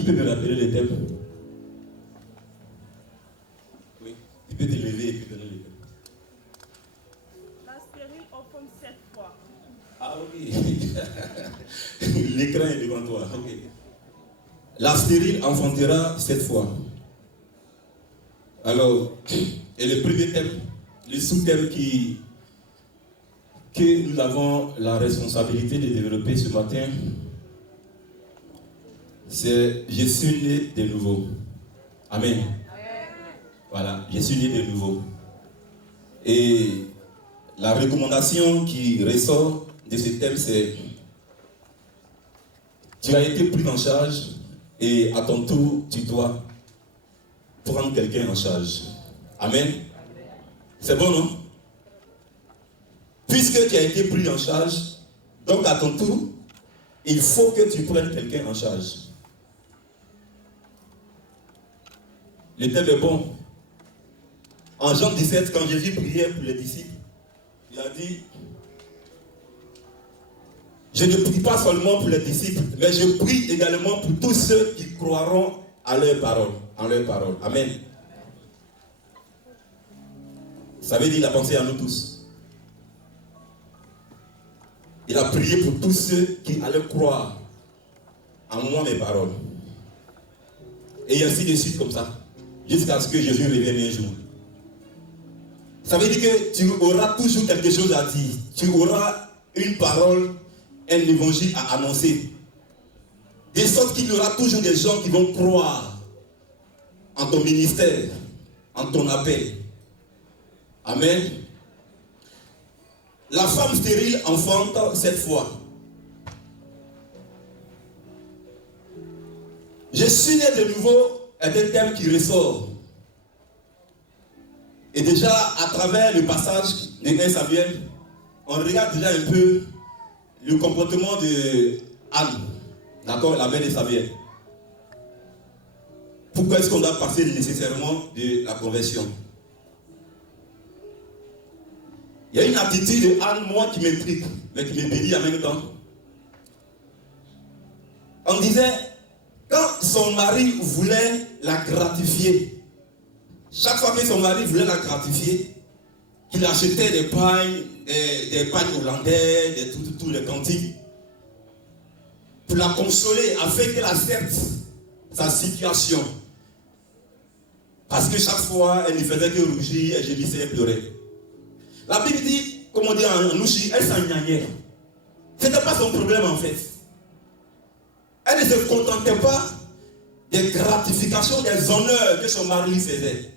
Qui peut me rappeler les thèmes? Oui. Tu peux te lever et puis donner les thèmes. La stérile enfanne 7 fois. Ah oui. L'écran est devant toi. Ok. La stérile enfantera 7 fois. Alors, et le premier thème, le sous-thème que nous avons la responsabilité de développer ce matin, c'est « Je suis né de nouveau ». Amen. Voilà, je suis né de nouveau. Et la recommandation qui ressort de ce thème, c'est « Tu as été pris en charge et à ton tour, tu dois prendre quelqu'un en charge. » Amen. C'est bon, non? Puisque tu as été pris en charge, donc à ton tour, il faut que tu prennes quelqu'un en charge. Le thème est bon. En Jean 17, quand Jésus priait pour les disciples, il a dit, je ne prie pas seulement pour les disciples, mais je prie également pour tous ceux qui croiront à leur parole, en leur parole. Amen. Ça veut dire qu'il a pensé à nous tous. Il a prié pour tous ceux qui allaient croire en moi mes paroles. Et ainsi de suite comme ça. Jusqu'à ce que Jésus revienne un jour. Ça veut dire que tu auras toujours quelque chose à dire. Tu auras une parole, un évangile à annoncer. De sorte qu'il y aura toujours des gens qui vont croire en ton ministère, en ton appel. Amen. La femme stérile enfante 7 fois. Je suis né de nouveau est un thème qui ressort. Et déjà, à travers le passage de 1 Samuel, on regarde déjà un peu le comportement de Anne, d'accord, la mère de Samuel. Pourquoi est-ce qu'on doit passer nécessairement de la conversion? Il y a une attitude de Anne, moi, qui m'intrigue, mais qui me bénit en même temps. On disait, quand son mari voulait la gratifier, chaque fois que son mari voulait la gratifier, qu'il achetait des pagnes hollandais, tous les cantiques, pour la consoler, afin qu'elle accepte sa situation. Parce que chaque fois, elle ne faisait que rougir, elle gémissait, elle pleurait. La Bible dit, comme on dit en Nouchi, elle s'engagnait. Ce n'était pas son problème en fait. Elle ne se contentait pas des gratifications, des honneurs que son mari lui faisait.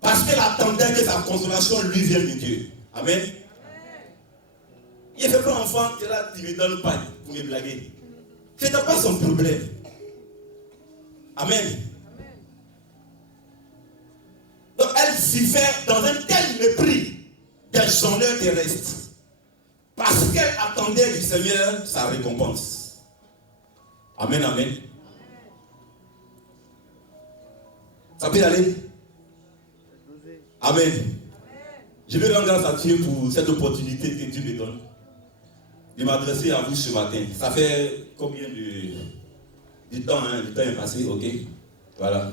Parce qu'elle attendait que sa consolation lui vienne de Dieu. Amen. Il ne fait pas enfant, tu me donnes pas pour me blaguer. Ce n'était pas son problème. Amen. Donc elle vivait dans un tel mépris des honneurs terrestres. Parce qu'elle attendait du Seigneur sa récompense. Amen, amen. Ça peut aller? Amen. Je vais rendre grâce à Dieu pour cette opportunité que Dieu me donne de m'adresser à vous ce matin. Ça fait combien de temps, hein? Le temps est passé, ok? Voilà.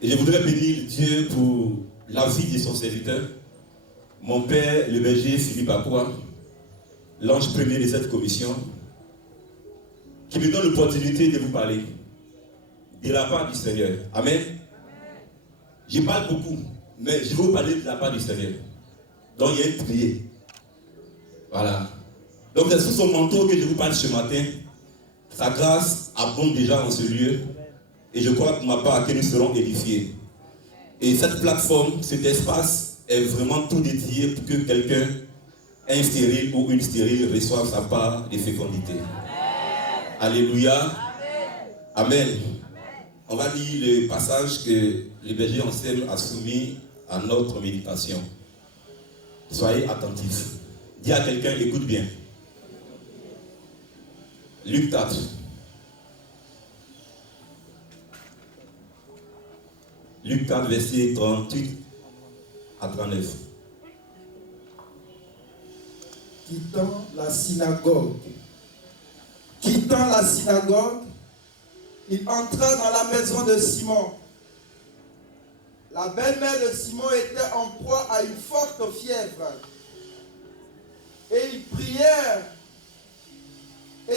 Et je voudrais bénir Dieu pour la vie de son serviteur, mon père, le berger Philippe Apoua, l'ange premier de cette commission, qui me donne l'opportunité de vous parler de la part du Seigneur. Amen. Je parle beaucoup, mais je vais vous parler de la part du Seigneur. Donc il y a une prière. Voilà. Donc c'est sous son manteau que je vous parle ce matin. Sa grâce abonde déjà en ce lieu. Et je crois pour ma part que nous serons édifiés. Et cette plateforme, cet espace est vraiment tout dédié pour que quelqu'un, un stérile ou une stérile, reçoive sa part de fécondité. Amen. Alléluia. Amen. Amen. On va lire le passage que le berger Anselme a soumis à notre méditation. Soyez attentifs. Dis à quelqu'un, écoute bien. Luc 4. Luc 4, verset 38 à 39. Quittant la synagogue, il entra dans la maison de Simon. La belle-mère de Simon était en proie à une forte fièvre. Et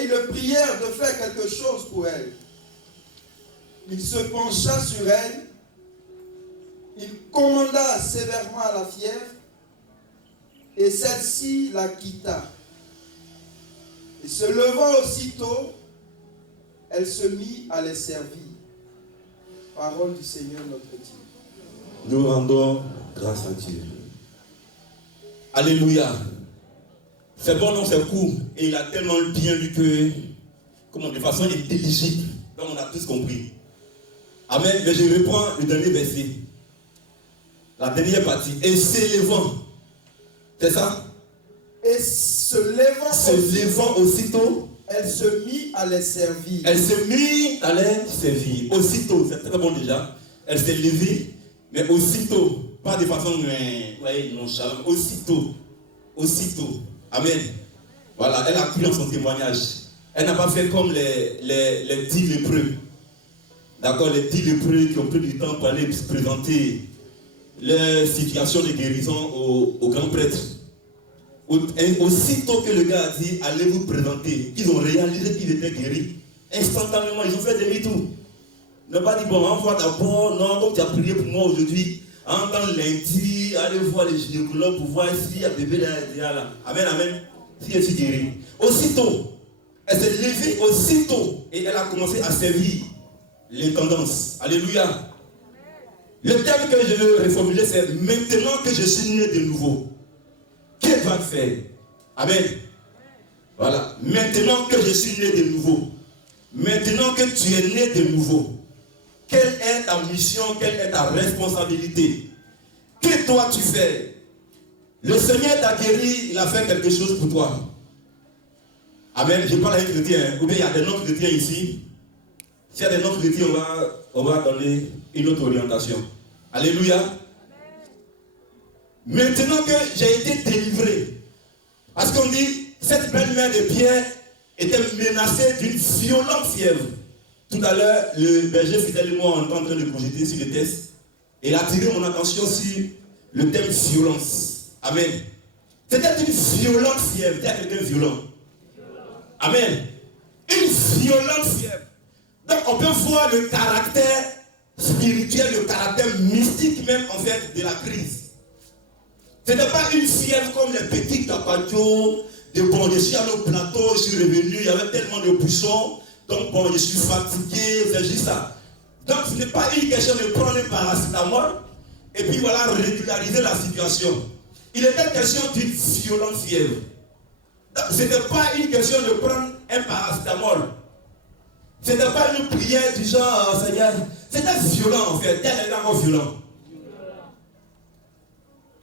ils le prièrent de faire quelque chose pour elle. Il se pencha sur elle, il commanda sévèrement à la fièvre, et celle-ci la quitta. Et se levant aussitôt, elle se mit à les servir. Parole du Seigneur notre Dieu. Nous rendons grâce à Dieu. Alléluia. C'est bon, non, c'est court. Et il a tellement bien lu que, de façon intelligible. Donc on a tous compris. Amen. Mais je reprends le dernier verset. La dernière partie. Et s'élevant. C'est ça? Et se levant aussitôt, elle se mit à les servir. Elle se mit à les servir. Aussitôt, c'est très bon déjà. Elle s'est levée, mais aussitôt. Pas de façon nonchalante. Aussitôt. Amen. Voilà, elle a cru en son témoignage. Elle n'a pas fait comme les 10 lépreux. D'accord, les 10 lépreux qui ont pris du temps pour aller présenter leur situation de guérison au grand prêtre. Aussitôt que le gars a dit, allez vous présenter, ils ont réalisé qu'il était guéri. Instantanément, ils ont fait demi-tour. Ils n'ont pas dit, bon, envoie d'abord, non, comme tu as prié pour moi aujourd'hui, en tant lundi, allez voir les gynécologues pour voir s'il y a bébé là. Amen, amen. Si je suis guéri. Aussitôt, elle s'est levée aussitôt et elle a commencé à servir l'intendance. Alléluia. Le terme que je veux reformuler, c'est maintenant que je suis né de nouveau. Qu'est-ce va faire? Amen. Voilà. Maintenant que je suis né de nouveau. Maintenant que tu es né de nouveau. Quelle est ta mission? Quelle est ta responsabilité? Que dois tu faire? Le Seigneur t'a guéri, il a fait quelque chose pour toi. Amen. Je parle à un chrétien. Ou bien il y a des non-chrétiens ici. S'il y a des non-chrétiens, on va donner une autre orientation. Alléluia. Maintenant que j'ai été délivré, parce qu'on dit, cette belle-mère de Pierre était menacée d'une violente fièvre. Tout à l'heure, le berger fidèle et moi, on est en train de cogiter sur le test. Et il a attiré mon attention sur le thème violence. Amen. C'était une violente fièvre. Il y a quelqu'un violent. Amen. Une violente fièvre. Donc on peut voir le caractère spirituel, le caractère mystique même en fait de la crise. Ce n'était pas une fièvre comme les petits capacios, de bon, je suis allé au plateau, je suis revenu, il y avait tellement de bouchons, donc bon, je suis fatigué, c'est juste ça. Donc ce n'est pas une question de prendre un paracétamol et puis voilà, régulariser la situation. Il était question d'une violente fièvre. Donc ce n'était pas une question de prendre un paracétamol. Ce n'était pas une prière du genre, Seigneur, c'était violent en fait, tel est violent.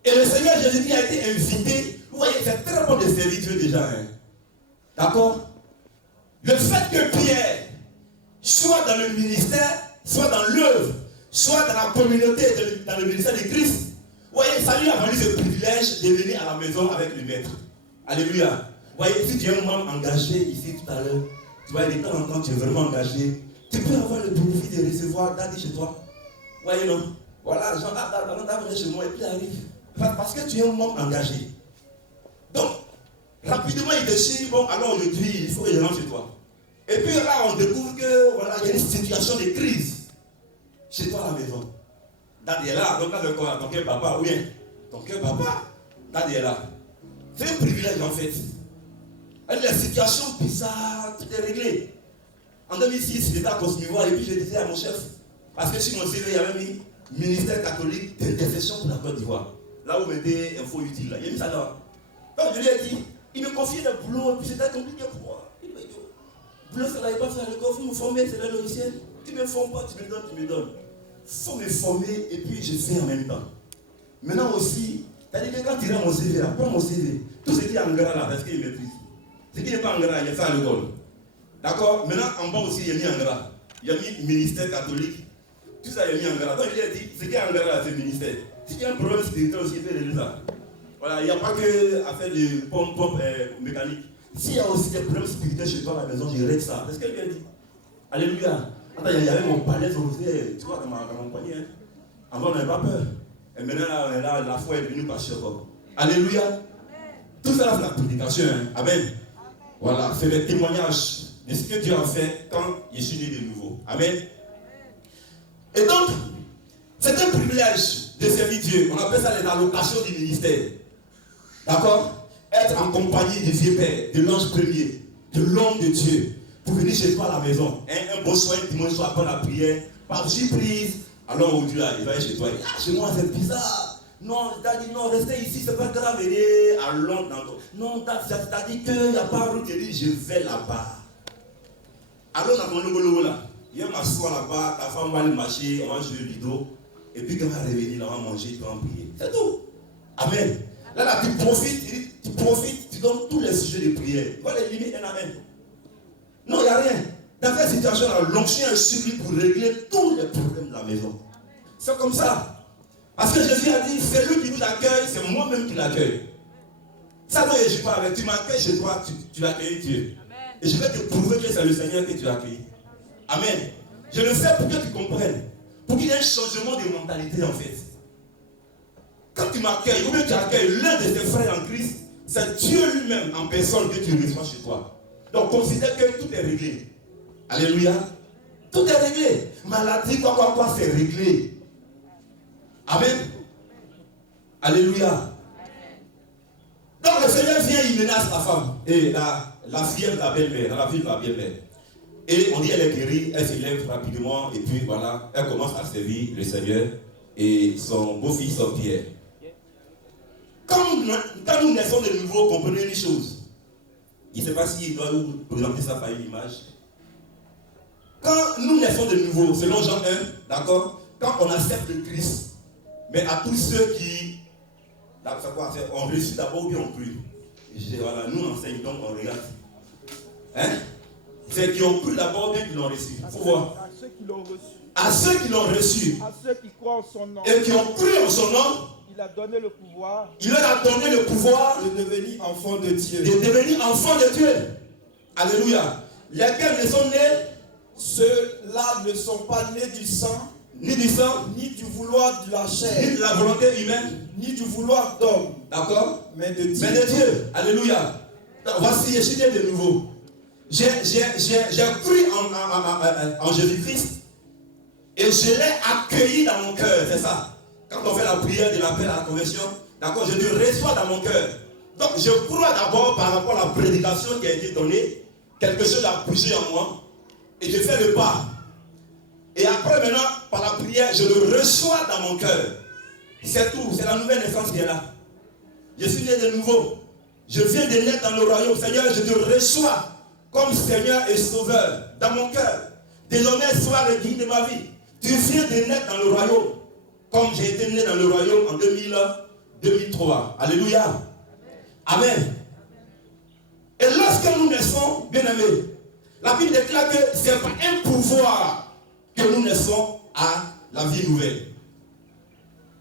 Et le Seigneur Jésus-Christ a été invité. Vous voyez, c'est très bon de servir Dieu déjà. Hein? D'accord? Le fait que Pierre soit dans le ministère, soit dans l'œuvre, soit dans la communauté, dans le ministère de Christ, vous voyez, ça lui a valu ce privilège de venir à la maison avec le maître. Alléluia. Vous voyez, si tu es un membre engagé ici tout à l'heure, tu vois, de temps en temps, tu es vraiment engagé, tu peux avoir le bénéfice de recevoir Daddy chez toi. Vous voyez, non? Voilà, Jean, Daddy chez moi, et puis il arrive. Parce que tu es un membre engagé. Donc, rapidement, il décide, bon, alors aujourd'hui, il faut que je rentre chez toi. Et puis là, on découvre que, voilà, il y a une situation de crise chez toi à la maison. Daddy est là, donc là, quoi, ton cœur papa, oui, ton cœur papa, Daddy est là. C'est un privilège en fait. Et la situation bizarre, tout est réglé. En 2006, j'étais à Cosmivoire et puis je disais à mon chef, parce que sur mon CV, il y avait mis ministère catholique d'intercession pour la Côte d'Ivoire. Là où on mettait info utile, là. Il y a mis ça là. Donc je lui ai dit, il me confiait le boulot, et puis c'était compliqué pour moi. Il me dit, boulot, ça n'allait pas faire le corps, il faut me former, c'est le logiciel. Tu ne me formes pas, tu me donnes. Il faut me former, et puis je fais en même temps. Maintenant aussi, c'est-à-dire que quand tu rends mon CV là, prends mon CV. Tout ce qui est en gras là, parce qu'il maîtrise. Ce qui n'est pas en gras, il y a ça à l'école. D'accord? Maintenant, en bas aussi, il y a mis en gras. Il y a mis ministère catholique. Tout ça, il y a mis en gras. Donc, il a dit, ce qui est en gras là, c'est le ministère. Si tu as un problème spirituel aussi, il fait les ça. Voilà, il n'y a pas que à faire de pompe mécanique. S'il y a aussi des problèmes spirituels chez toi à la maison, je règle ça. C'est ce qu'elle lui a dit. Alléluia. Attends, il y avait mon palais rosé, tu vois, dans mon poignet. Hein. Avant, on n'avait pas peur. Et maintenant, là, on est là, la foi est venue par chez toi. Alléluia. Tout ça, c'est la prédication. Hein. Amen. Voilà, c'est le témoignage de ce que Dieu a fait quand je suis né de nouveau. Amen. Et donc, c'est un privilège de servir Dieu. On appelle ça les allocations du ministère. D'accord? Être en compagnie du vieux père, de l'ange premier, de l'homme de Dieu, pour venir chez toi à la maison. Un beau soir, un dimanche soir, après la prière, par surprise. Alors, au Dieu, il va aller chez toi. Ah, chez moi, c'est bizarre. Non, t'as dit non, restez ici, c'est pas grave. À Londres, non, t'as dit qu'il n'y a pas route. Il dit, je vais là-bas. Alors, dans mon logo là, il va m'asseoir là-bas, ta femme va aller marcher, on va jouer le rideau. Et puis, quand on va revenir, on va manger, on va prier. C'est tout. Amen. Là, tu profites, tu donnes tous les sujets de prière. Tu vois les limites, un amen. Non, il n'y a rien. Dans cette situation-là, l'onction est suffit pour régler tous les problèmes de la maison. C'est comme ça. Parce que Jésus a dit, c'est lui qui vous accueille, c'est moi-même qui l'accueille. Ça, moi, je ne suis pas avec. Tu m'accueilles chez toi, tu accueilles Dieu. Amen. Et je vais te prouver que c'est le Seigneur que tu as accueilli. Amen. Je le fais pour que tu comprennes. Pour qu'il y ait un changement de mentalité, en fait. Quand tu m'accueilles, ou bien tu accueilles l'un de tes frères en Christ, c'est Dieu lui-même en personne que tu reçois chez toi. Donc considère que tout est réglé. Alléluia. Tout est réglé. Maladie, quoi, c'est réglé. Amen. Alléluia. Donc le Seigneur vient, il menace la femme. Et la fille de la belle-mère, dans la vie de la belle-mère. Et on dit elle est guérie, elle s'élève rapidement. Et puis voilà, elle commence à servir le Seigneur et son beau-fils, son Pierre. Quand nous naissons de nouveau, comprenez une chose. Je ne sais pas s'il doit vous présenter ça par une image. Quand nous naissons de nouveau, selon Jean 1, d'accord, quand on accepte le Christ, mais à tous ceux qui ont reçu d'abord ou bien ont cru. Voilà, nous enseignons donc on regarde. Hein? C'est qui ont cru d'abord ou bien qui l'ont reçu. Il faut voir. À ceux qui l'ont reçu. À ceux qui l'ont reçu. À ceux qui croient en son nom. Et qui ont cru en son nom. Il a donné le pouvoir. Il leur a donné le pouvoir de devenir enfants de Dieu. De devenir enfants de Dieu. Alléluia. Lesquels ne sont nés? Ceux-là ne sont pas nés du sang. Ni du sang, ni du vouloir de la chair, ni de la volonté humaine, ni du vouloir d'homme. D'accord? Mais de Dieu. Mais de Dieu. Alléluia. Voici, je suis né de nouveau. J'ai cru en Jésus-Christ et je l'ai accueilli dans mon cœur. C'est ça. Quand on fait la prière de l'appel à la conversion, d'accord, je le reçois dans mon cœur. Donc je crois d'abord par rapport à la prédication qui a été donnée, quelque chose a bougé en moi et je fais le pas. Et après maintenant, par la prière, je le reçois dans mon cœur. C'est tout, c'est la nouvelle naissance qui est là. Je suis né de nouveau. Je viens de naître dans le royaume. Seigneur, je te reçois comme Seigneur et Sauveur dans mon cœur. Désormais, sois le guide de ma vie. Tu viens de naître dans le royaume. Comme j'ai été né dans le royaume en 2003. Alléluia. Amen. Et lorsque nous naissons, bien aimés, la Bible déclare que ce n'est pas un pouvoir que nous naissons à la vie nouvelle.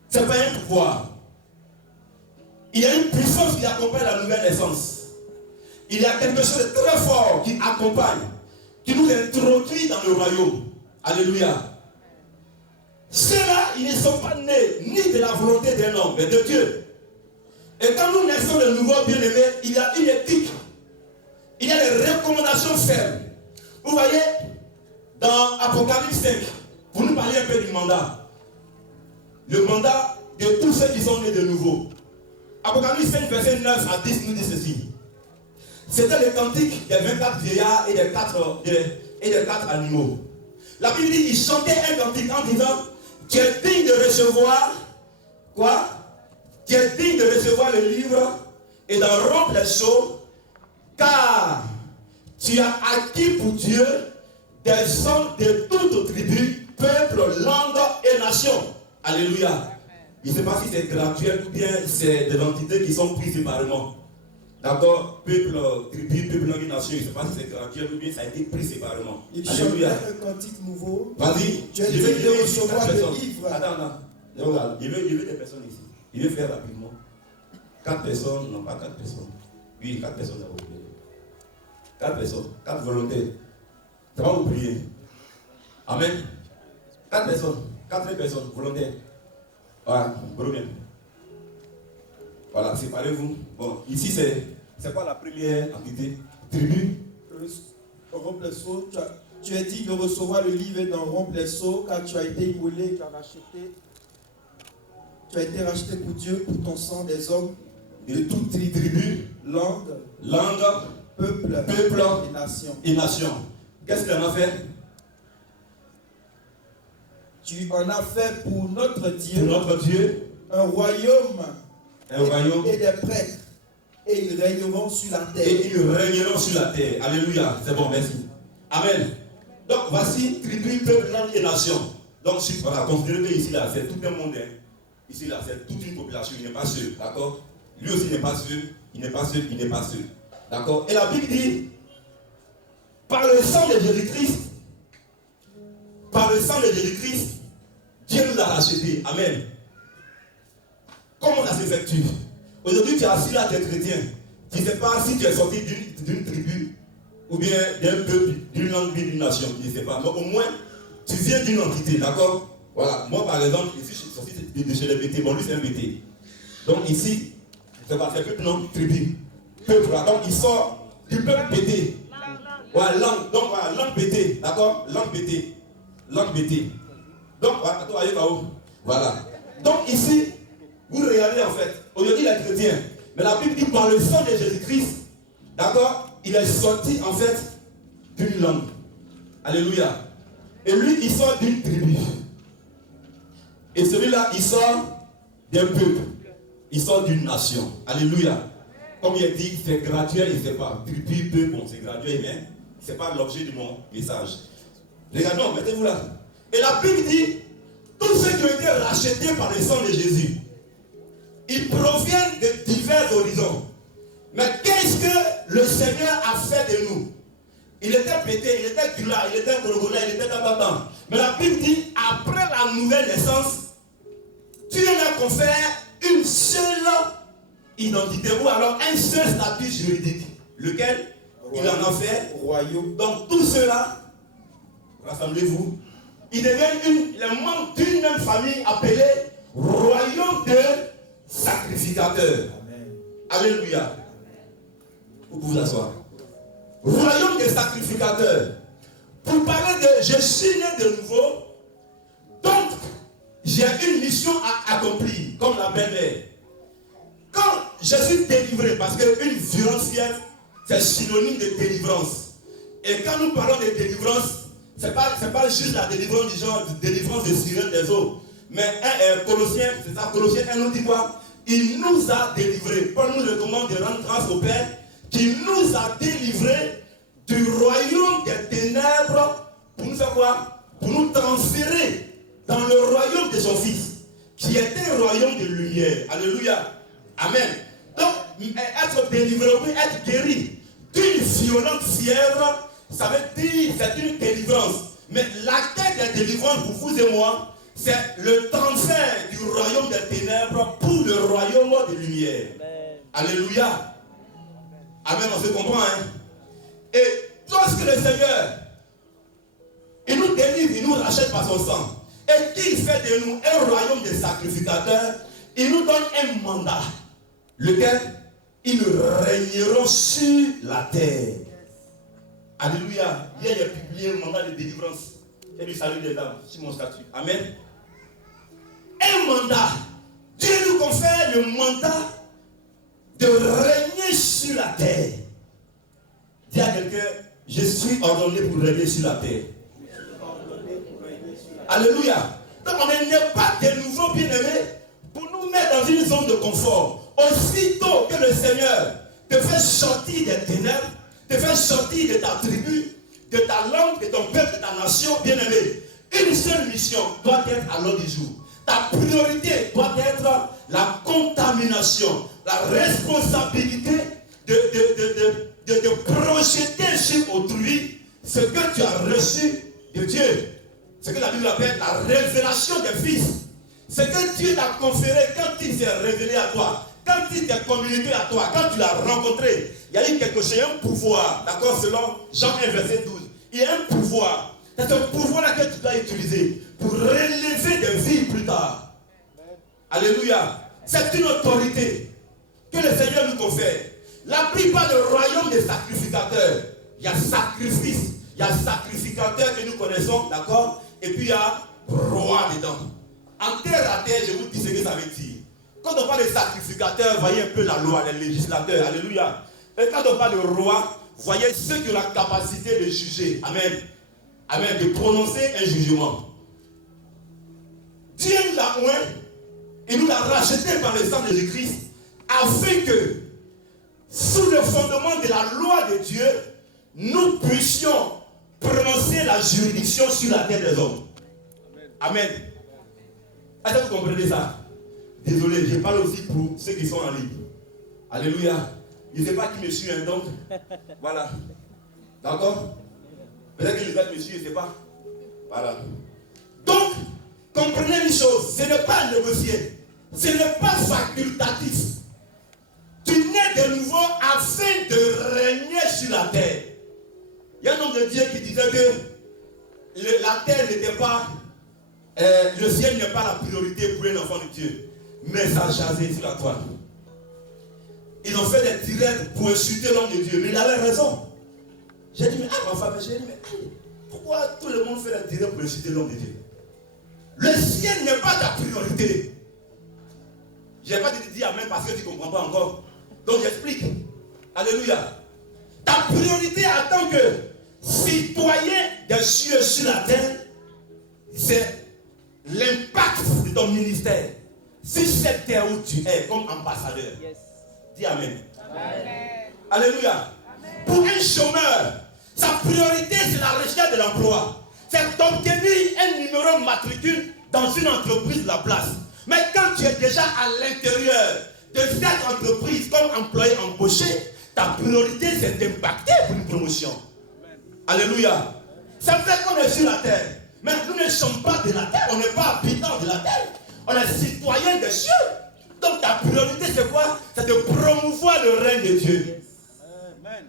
Ce n'est pas un pouvoir. Il y a une puissance qui accompagne la nouvelle naissance. Il y a quelque chose de très fort qui accompagne, qui nous introduit dans le royaume. Alléluia. Ceux-là, ils ne sont pas nés ni de la volonté d'un homme, mais de Dieu. Et quand nous naissons de nouveau, bien-aimés, il y a une éthique. Il y a des recommandations fermes. Vous voyez, dans Apocalypse 5, pour nous parler un peu du mandat. Le mandat de tous ceux qui sont nés de nouveau. Apocalypse 5, verset 9 à 10 nous dit ceci. C'était le cantique des 24 vieillards et des 4 animaux. La Bible dit, ils chantaient un cantique en disant, tu es digne de recevoir, quoi? Tu es digne de recevoir le livre et d'en rompre les sceaux, car tu as acquis pour Dieu des hommes de toutes tribus, peuples, langues et nations. Alléluia. Je ne sais pas si c'est graduel ou bien c'est des entités qui sont prises séparément. D'accord? Peuple, tribu, peuple, langue et nation. Je ne sais pas si c'est graduel ou bien ça a été pris séparément. Il chantait un cantique nouveau. Vas-y. Tu es digne de recevoir le livre. Attends. Regarde, je veux des personnes ici. Je vais faire rapidement. 4 personnes, non pas 4 personnes. Oui, 4 personnes à vous prier. 4 personnes, 4 volontaires. Ça va vous prier. Amen. 4 personnes. 4 personnes volontaires. Voilà, bien. Voilà, séparez-vous. Bon, ici c'est quoi la première entité? Tribu. Romplesso, tu es dit de recevoir le livre dans Romplesso car tu as été immolé, tu as été racheté pour Dieu, pour ton sang des hommes De toute tribu, langue, peuple et nation. Qu'est-ce qu'il en a fait? Tu en as fait pour notre Dieu, un royaume et des prêtres, et ils régneront sur la terre. Alléluia. C'est bon, merci. Amen. Donc voici tribu, peuple, langue et nation. Donc voilà, considérez que ici là, c'est tout un monde. Hein. Ici là, c'est toute une population. Il n'est pas seul, d'accord? Lui aussi n'est pas seul. Il n'est pas seul. D'accord? Et la Bible dit, par le sang de Jésus-Christ, Dieu nous a rachetés. Amen. Comment ça s'effectue? Aujourd'hui, tu es assis là, tu es chrétien. Tu ne sais pas si tu es sorti d'une tribu ou bien d'un peuple, d'une langue, d'une nation. Tu ne sais pas. Mais au moins, tu viens d'une entité, d'accord? Voilà. Moi, par exemple, ici, je suis sorti de chez les BT. Bon, lui, c'est un BT. Donc, ici, c'est pas peuple, non, tribu. Peuple, donc, il sort du peuple BT. Ouais, langue. Donc, voilà, langue BT. D'accord? Langue BT. Donc, voilà. Donc, ici, vous regardez en fait, aujourd'hui il est chrétien, mais la Bible dit par le sang de Jésus-Christ, d'accord, il est sorti en fait d'une langue. Alléluia. Et lui, il sort d'une tribu. Et celui-là, il sort d'un peuple. Il sort d'une nation. Alléluia. Comme il est dit, c'est graduel, il ne sait pas. Tribu, peuple, bon, c'est graduel, mais ce n'est pas l'objet de mon message. Regardons, mettez-vous là. Et la Bible dit, tous ceux qui ont été rachetés par le sang de Jésus, ils proviennent de divers horizons. Mais qu'est-ce que le Seigneur a fait de nous? Il était pété, il était glas, il était gorgonais, il était tata. Mais la Bible dit, après la nouvelle naissance, Dieu n'a conféré une seule identité, ou alors un seul statut juridique. Lequel? Il en a fait royaume. Donc tous ceux-là, rassemblez-vous, ils deviennent les membres d'une même famille appelée royaume de sacrificateurs. Amen. Alléluia. Vous pouvez vous asseoir. Royaume des sacrificateurs. Pour parler de je suis né de nouveau, donc j'ai une mission à accomplir, comme la belle-mère. Quand je suis délivré, parce qu'une violence fière, c'est synonyme de délivrance. Et quand nous parlons de délivrance, ce n'est pas juste la délivrance du genre de délivrance des sirènes des eaux. Mais Colossiens, c'est ça, Colossiens 1 nous dit quoi? Il nous a délivrés. Paul nous recommande de rendre grâce au Père qui nous a délivrés du royaume des ténèbres pour nous faire quoi? Pour nous transférer dans le royaume de son Fils, qui est un royaume de lumière. Alléluia. Amen. Donc, être délivré, oui, être guéri d'une violente fièvre, ça veut dire c'est une délivrance. Mais laquelle des délivrances pour vous et moi, c'est le transfert du royaume des ténèbres pour le royaume de lumière. Amen. Alléluia. Amen, on se comprend, hein? Et lorsque le Seigneur, il nous délivre, il nous rachète par son sang, et qu'il fait de nous un royaume de sacrificateurs, il nous donne un mandat, lequel ils régneront sur la terre. Alléluia. Hier, j'ai publié un mandat de délivrance et du salut des âmes sur mon statut. Amen. Un mandat. Dieu nous confère le mandat de régner sur la terre. Dis à quelqu'un, je suis ordonné pour régner sur la terre. Alléluia. Donc on n'est pas de nouveau bien-aimés pour nous mettre dans une zone de confort. Aussitôt que le Seigneur te fait sortir des ténèbres, te fait sortir de ta tribu, de ta langue, de ton peuple, de ta nation, bien-aimé, une seule mission doit être à l'ordre du jour. Ta priorité doit être la contamination, la responsabilité de projeter sur autrui ce que tu as reçu de Dieu. Ce que la Bible appelle la révélation des fils. Ce que Dieu t'a conféré quand il s'est révélé à toi, quand il t'a communiqué à toi, quand tu l'as rencontré, il y a eu quelque chose, un pouvoir, d'accord, selon Jean 1, verset 12. Il y a un pouvoir. C'est ce pouvoir-là que tu dois utiliser pour relever des vies plus tard. Alléluia. C'est une autorité que le Seigneur nous confère. La plupart des royaumes des sacrificateurs, il y a sacrifice, il y a sacrificateur que nous connaissons, d'accord? Et puis il y a roi dedans. En terre à terre, je vous dis ce que ça veut dire. Quand on parle de sacrificateur, voyez un peu la loi, les législateurs. Alléluia. Et quand on parle de roi, voyez ceux qui ont la capacité de juger. Amen. Amen. De prononcer un jugement. Dieu nous l'a oint et nous l'a racheté par le sang de Jésus-Christ afin que, sous le fondement de la loi de Dieu, nous puissions prononcer la juridiction sur la terre des hommes. Amen. Est-ce que vous comprenez ça? Désolé, je parle aussi pour ceux qui sont en ligne. Alléluia. Je ne sais pas qui me suit, donc voilà. D'accord? Peut-être que les autres me suivent, je ne sais pas. Voilà. Donc, comprenez une chose, ce n'est pas négocié. Ce n'est pas facultatif. Tu nais de nouveau afin de régner sur la terre. Il y a un homme de Dieu qui disait que la terre n'était pas, le ciel n'est pas la priorité pour un enfant de Dieu. Mais ça a jasé sur la toile. Ils ont fait des tirettes pour insulter l'homme de Dieu. Mais il avait raison. J'ai dit, mais ma femme, pourquoi tout le monde fait des tirettes pour insulter l'homme de Dieu? Le ciel n'est pas ta priorité. Je n'ai pas dit amen parce que tu ne comprends pas encore. Donc j'explique. Alléluia. Ta priorité en tant que citoyen des cieux sur la terre, c'est l'impact de ton ministère sur cette terre où tu es comme ambassadeur. Yes. Dis amen. Amen. Alléluia. Amen. Pour un chômeur, sa priorité c'est la recherche de l'emploi. C'est d'obtenir un numéro matricule dans une entreprise de la place. Mais quand tu es déjà à l'intérieur de cette entreprise comme employé embauché, ta priorité c'est d'impacter pour une promotion. Amen. Alléluia. C'est vrai qu'on est sur la terre. Mais nous ne sommes pas de la terre. On n'est pas habitants de la terre. On est citoyens des cieux. Donc ta priorité c'est quoi? C'est de promouvoir le règne de Dieu. Amen.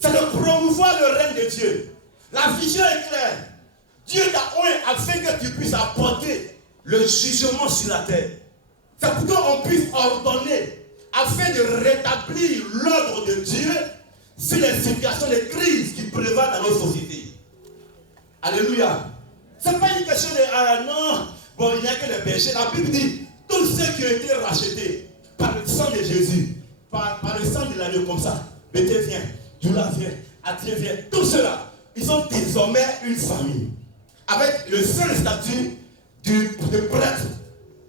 C'est de promouvoir le règne de Dieu. La vision est claire. Dieu t'a oint afin que tu puisses apporter le jugement sur la terre. C'est pour qu'on puisse ordonner afin de rétablir l'ordre de Dieu sur les situations de crise qui prévalent dans nos sociétés. Alléluia. Ce n'est pas une question de non, bon, il n'y a que les péchés. La Bible dit tous ceux qui ont été rachetés par le sang de Jésus, par le sang de l'agneau comme ça, Béthé vient, Doula vient, Athié vient, tous ceux-là, ils sont désormais une famille. Avec le seul statut de prêtre,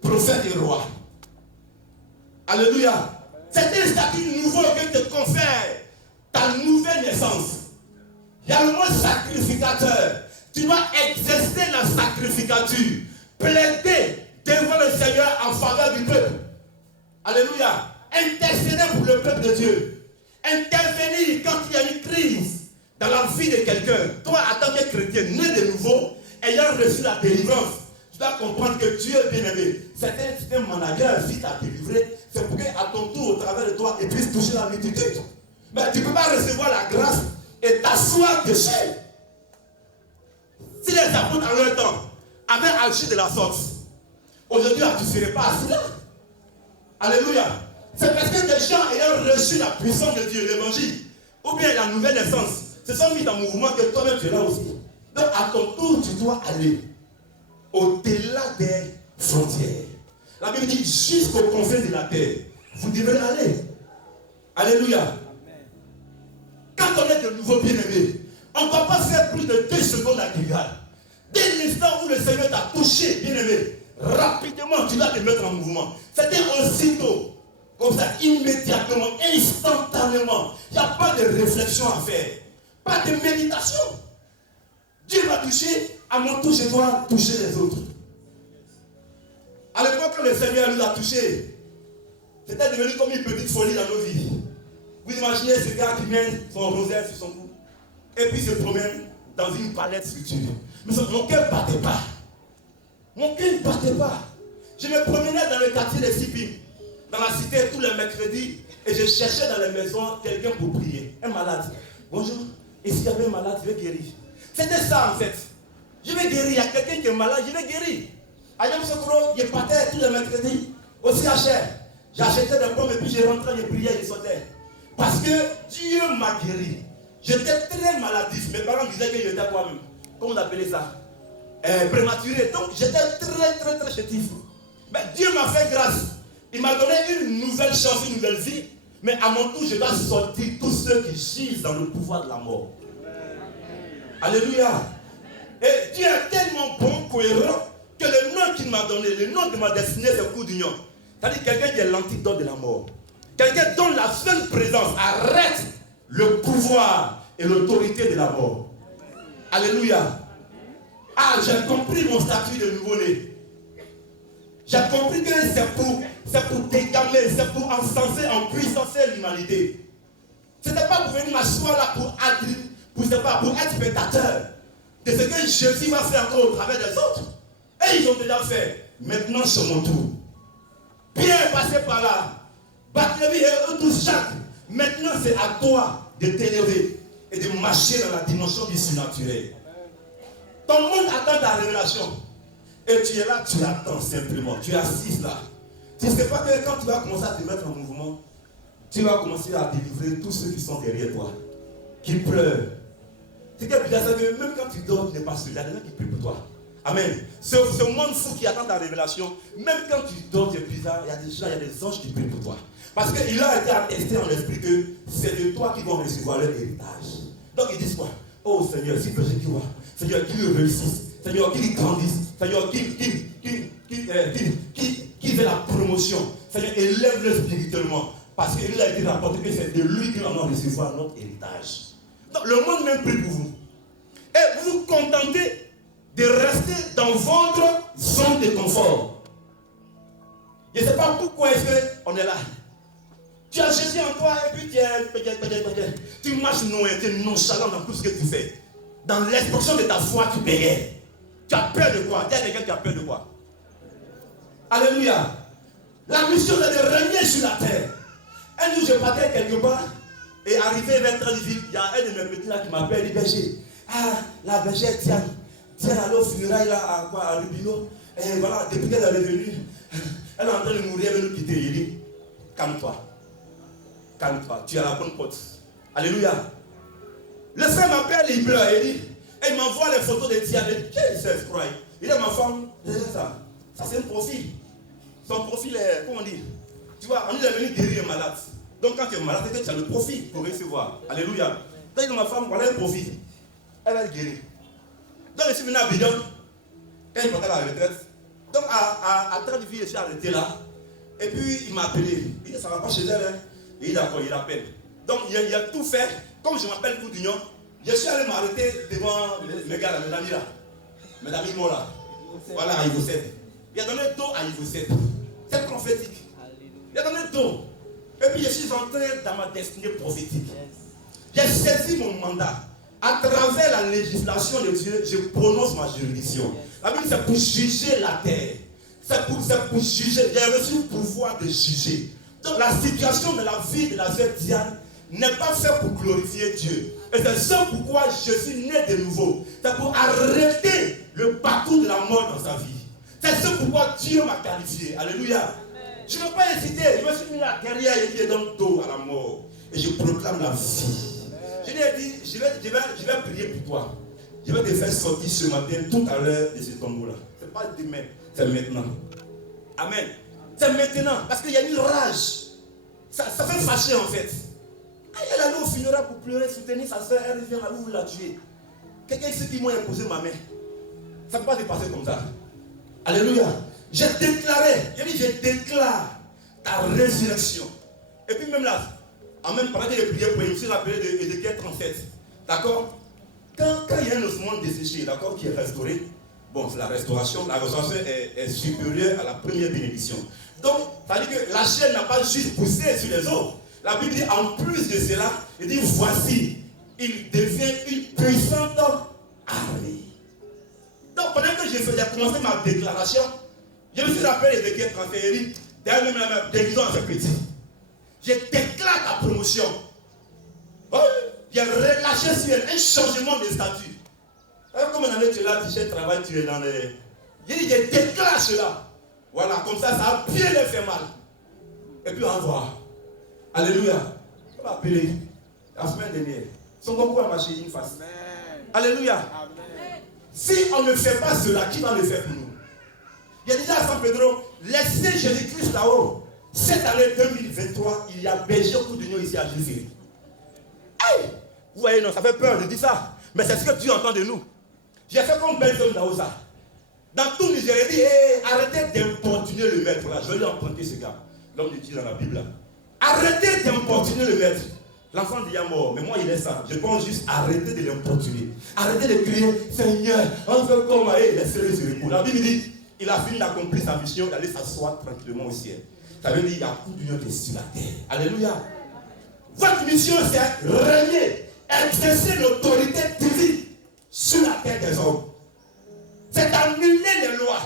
prophète et roi. Alléluia. C'est un statut nouveau que te confère ta nouvelle naissance. Il y a le mot sacrificateur. Tu dois exercer la sacrificature. Plaider devant le Seigneur en faveur du peuple. Alléluia. Intercéder pour le peuple de Dieu. Intervenir quand il y a une crise dans la vie de quelqu'un. Toi, en tant que chrétien, né de nouveau, ayant reçu la délivrance, tu dois comprendre que Dieu est bien-aimé. C'est un manager, si tu as délivré, c'est pour qu'à ton tour, au travers de toi, il puisse toucher la multitude. Mais tu ne peux pas recevoir la grâce et t'asseoir dessus. Si les apôtres en leur temps avaient agi de la sorte, aujourd'hui, tu ne serais pas assis là. Alléluia. C'est parce que des gens ayant reçu la puissance de Dieu, l'évangile, ou bien la nouvelle naissance, se sont mis en mouvement que toi-même tu es là aussi. Donc à ton tour, tu dois aller au-delà des frontières. La Bible dit jusqu'aux confins de la terre. Vous devez aller. Alléluia. Quand on est de nouveau bien-aimé, on ne va pas faire plus de 2 secondes à grillade. Dès l'instant où le Seigneur t'a touché, bien-aimé, rapidement tu dois te mettre en mouvement. C'était aussitôt, comme ça, immédiatement, instantanément. Il n'y a pas de réflexion à faire. Pas de méditation. Dieu m'a touché, à mon tour, je dois toucher les autres. À l'époque, quand le Seigneur nous a touchés, c'était devenu comme une petite folie dans nos vies. Vous imaginez ce gars qui met son rosaire sur son cou et puis se promène dans une palette structurée. Mais mon cœur ne battait pas. Mon cœur ne battait pas. Je me promenais dans le quartier des Sipines, dans la cité tous les mercredis, et je cherchais dans les maisons quelqu'un pour prier. Un malade. Bonjour. Et s'il y avait un malade, je vais guérir. C'était ça en fait. Je vais guérir. Il y a quelqu'un qui est malade, je vais guérir. À Yom Sokoro, je partais tous les mercredis au CHR. J'achetais des pommes et puis je rentrais, je priais, je sautais. Parce que Dieu m'a guéri. J'étais très maladif. Mes parents disaient que j'étais quoi-même. Comment on appelait ça? Prématuré. Donc j'étais très chétif. Mais Dieu m'a fait grâce. Il m'a donné une nouvelle chance, une nouvelle vie. Mais à mon tour, je dois sortir tous ceux qui gisent dans le pouvoir de la mort. Alléluia. Et Dieu est tellement bon, cohérent, que le nom qu'il m'a donné, le nom de ma destinée, c'est coup d'union. C'est-à-dire quelqu'un qui est l'antidote de la mort. Quelqu'un dont la seule présence arrête le pouvoir et l'autorité de la mort. Alléluia. Ah, j'ai compris mon statut de nouveau-né. J'ai compris que c'est pour dégamer, c'est pour encenser, en puissancer l'humanité. Ce n'était pas pour venir m'asseoir là pour être spectateur de ce que Jésus va faire encore au travers des autres. Et ils ont déjà fait. Maintenant, c'est mon tour. Pierre est passé par là. Barthélemy et eux tous chaque. Maintenant, c'est à toi de t'élever et de marcher dans la dimension du surnaturel. Ton monde attend ta révélation. Et tu es là, tu attends simplement. Tu es assis là. Tu ne sais pas que quand tu vas commencer à te mettre en mouvement, tu vas commencer à délivrer tous ceux qui sont derrière toi, qui pleurent. C'est que bizarre, c'est que même quand tu dors, tu n'es pas seul. Il y a des gens qui plient pour toi. Amen. Ce monde fou qui attend ta révélation, même quand tu dors, tu es bizarre, il y a des gens, il y a des anges qui prient pour toi. Parce qu'il a été attesté en esprit que c'est de toi qu'ils vont recevoir leur héritage. Donc ils disent quoi? Oh Seigneur, si projet qui voit, Seigneur, qu'il réussisse, Seigneur, qu'il grandisse, Seigneur, qu'il fait la promotion, Seigneur, élève-le spirituellement. Parce qu'il a été rapporté que c'est de lui qu'ils vont recevoir notre héritage. Donc le monde même prie pour vous. Et vous vous contentez de rester dans votre zone de confort. Je ne sais pas pourquoi est-ce qu'on est là. Tu as Jésus en toi et puis tu marches loin, tu es nonchalant dans tout ce que tu fais. Dans l'expression de ta foi, tu payes. Tu as peur de quoi? Il y a quelqu'un qui a peur de quoi? Alléluia. La mission c'est de régner sur la terre. Un jour, je partais quelque part et arrivé vers 30 villes, il y a un de mes petits là qui m'appelle, il dit berger. Ah, la bergère Diane. Diane allait au funérailles là à Rubino. Et voilà, depuis qu'elle est revenue, elle est en train de mourir, elle veut nous quitter. Il dit, calme-toi. Calme-toi, tu es à la bonne porte. Alléluia. Le frère m'appelle, il pleure, il dit, et il m'envoie les photos de Diane. Qu'est-ce que c'est, frère? Il dit, ma femme, c'est ça. Ça, c'est un profil. Son profil est, comment dire? Tu vois, on est venu guérir un malade. Donc quand tu es malade, c'est que tu as le profil pour recevoir. Alléluia. Donc il dit, ma femme, voilà un profil. Elle va être guérie. Donc je suis venu à Bidon, quand il partait à la retraite. Donc à 30 filles, je suis arrêté là. Et puis il m'a appelé. Il dit, ça ne va pas chez elle. Hein. Il dit, d'accord, il appelle. Donc il a tout fait. Comme je m'appelle Coup d'Union, je suis allé m'arrêter devant mes gars, mes amis là. Mes amis morts là. Voilà, à Ivosette. Il a donné le dos à Ivosette. C'est prophétique. Il a donné le dos. Et puis je suis entré dans ma destinée prophétique. J'ai saisi mon mandat. À travers la législation de Dieu, je prononce ma juridiction. La Bible, c'est pour juger la terre. C'est pour juger. J'ai reçu le pouvoir de juger. Donc la situation de la vie de la sœur Diane n'est pas faite pour glorifier Dieu. Et c'est ça pourquoi je suis né de nouveau. C'est pour arrêter le parcours de la mort dans sa vie. C'est ça pourquoi Dieu m'a qualifié. Alléluia. Je ne veux pas hésiter. Je me suis mis là derrière et je donne dos à la mort. Et je proclame la vie. Je lui ai dit, je vais prier pour toi. Je vais te faire sortir ce matin, tout à l'heure, de ce tombeau-là. Ce n'est pas demain, c'est maintenant. Amen. C'est maintenant, parce qu'il y a une rage. Ça fait fâcher en fait. Elle est allée au funérail pour pleurer, soutenir sa soeur, elle vient là où vous la tuez. Quelqu'un ici qui m'a imposé ma main. Ça ne peut pas se passer comme ça. Alléluia. J'ai déclaré, je déclare ta résurrection. Et puis même là, en même temps que j'ai prié pour lui, je me suis rappelé de Ézéchiel 37. D'accord? Quand il y a un ossement desséché, d'accord, qui est restauré, bon, c'est la restauration est supérieure à la première bénédiction. Donc, ça veut dire que la chair n'a pas juste poussé sur les autres. La Bible dit, en plus de cela, il dit, voici, il devient une puissante armée. Donc, pendant que j'ai commencé ma déclaration, je me suis rappelé Ézéchiel 31, il dit, derrière même déguisons en ce petit. Je déclare ta promotion. Oh, il y a relâché sur elle un changement de statut. Comme on allait, tu es là, tu cherches travail, tu es dans les... Il dit, je déclare cela. Voilà, comme ça a bien les fait mal. Et puis on va. Alléluia. On va appeler la semaine dernière. Son concours a marché une face. Alléluia. Amen. Si on ne fait pas cela, qui va le faire pour nous? Il y a déjà à San Pedro, laissez Jésus-Christ là-haut. Cette année 2023, il y a berger au coup d'union ici à Jésus. Hey! Vous voyez, non, ça fait peur de dire ça. Mais c'est ce que Dieu entend de nous. J'ai fait comme Benson Daouza. Dans tout Nigeria, il dit, hey, arrêtez d'importuner le maître. Là. Je vais lui emprunter ce gars. L'homme de Dieu dans la Bible. Là. Arrêtez d'importuner le maître. L'enfant dit, il est mort. Mais moi, il est ça. Je pense juste arrêter de l'importuner. Arrêtez de crier, Seigneur, on veut comme aller. Laissez-le sur le coup. La Bible dit, il a fini d'accomplir sa mission, d'aller s'asseoir tranquillement au ciel. Ça veut dire qu'il y a un coup d'union qui est sur la terre. Alléluia. Votre mission, c'est régner, exercer l'autorité divine sur la terre des hommes. C'est d'annuler les lois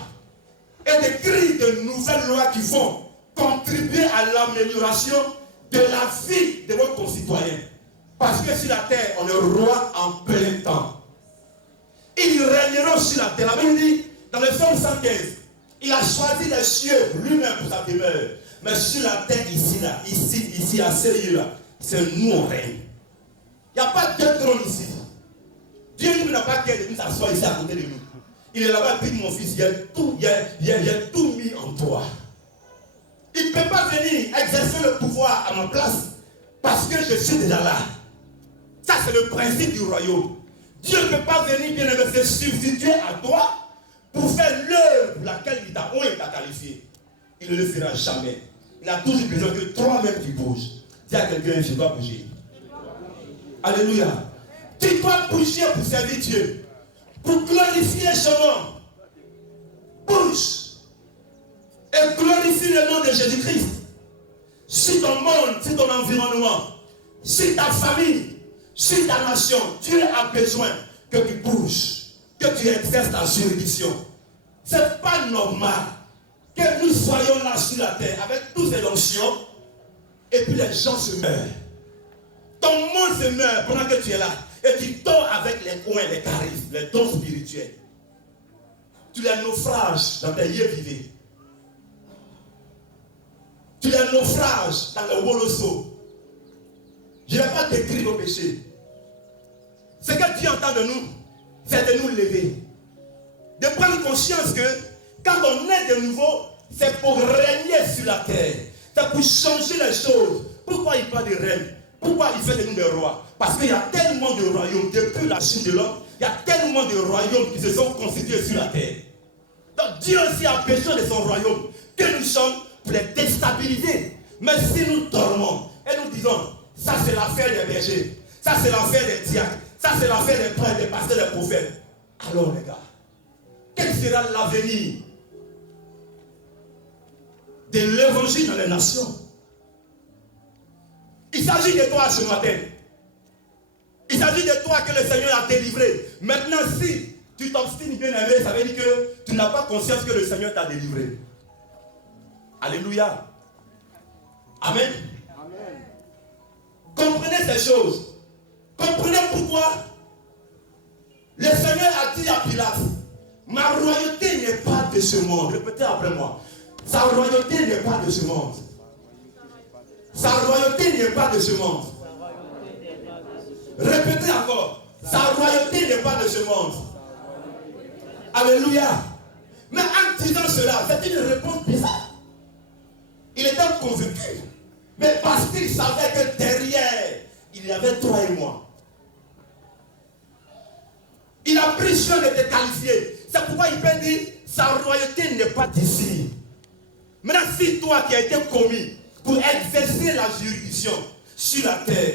et d'écrire de nouvelles lois qui vont contribuer à l'amélioration de la vie de vos concitoyens. Parce que sur la terre, on est roi en plein temps. Ils régneront sur la terre. La Bible dit, dans le psaume 115, il a choisi les cieux lui-même pour sa demeure. Mais sur la terre, ici, à ce lieu-là, c'est nous on règne. Il n'y a pas deux trônes ici. Dieu lui n'a pas qu'à nous s'asseoir ici à côté de nous. Il est là-bas et dit, mon fils, il y a tout mis en toi. Il ne peut pas venir exercer le pouvoir à ma place parce que je suis déjà là. Ça, c'est le principe du royaume. Dieu ne peut pas venir bien se substituer à toi pour faire l'œuvre pour laquelle il t'a qualifié. Il ne le fera jamais. Il a toujours besoin que toi-même tu bouges. Dis à quelqu'un, je dois bouger. Alléluia. Tu dois bouger pour servir Dieu. Pour glorifier son nom. Bouge. Et glorifie le nom de Jésus-Christ. Sur ton monde, sur ton environnement, sur ta famille, sur ta nation, Dieu a besoin que tu bouges, que tu exerces ta juridiction. Ce n'est pas normal que nous soyons là sur la terre avec tous ces notions et puis les gens se meurent. Ton monde se meurt pendant que tu es là et tu dors avec les coins, les charismes, les dons spirituels. Tu les naufrages dans tes lieux vivants. Tu les naufrages dans le Woloso. Je ne vais pas décrire nos péchés. Ce que Dieu entend de nous, c'est de nous lever. De prendre conscience que quand on est de nouveau, c'est pour régner sur la terre. C'est pour changer les choses. Pourquoi il parle de règne? Pourquoi il fait de nous des rois? Parce qu'il y a tellement de royaumes, depuis la Chine de l'homme, il y a tellement de royaumes qui se sont constitués sur la terre. Donc Dieu aussi a besoin de son royaume, que nous sommes pour les déstabiliser. Mais si nous dormons et nous disons, ça c'est l'affaire des bergers, ça c'est l'affaire des diacres, ça c'est l'affaire des prêtres, des pasteurs, des prophètes. Alors les gars, quel sera l'avenir de l'évangile dans les nations? Il s'agit de toi ce matin. Il s'agit de toi que le Seigneur a délivré. Maintenant, si tu t'obstines bien aimé, ça veut dire que tu n'as pas conscience que le Seigneur t'a délivré. Alléluia. Amen. Amen. Comprenez ces choses. Comprenez pourquoi le Seigneur a dit à Pilate, ma royauté n'est pas de ce monde. Répétez après moi. Sa royauté n'est pas de ce monde. Sa royauté n'est pas de ce monde. Répétez encore. Sa royauté n'est pas de ce monde. Alléluia. Mais en disant cela, c'est une réponse bizarre. Il était convaincu. Mais parce qu'il savait que derrière, il y avait toi et moi. Il a pris soin de te qualifier. C'est pourquoi il peut dire, sa royauté n'est pas d'ici. Maintenant, si toi qui as été commis pour exercer la juridiction sur la terre,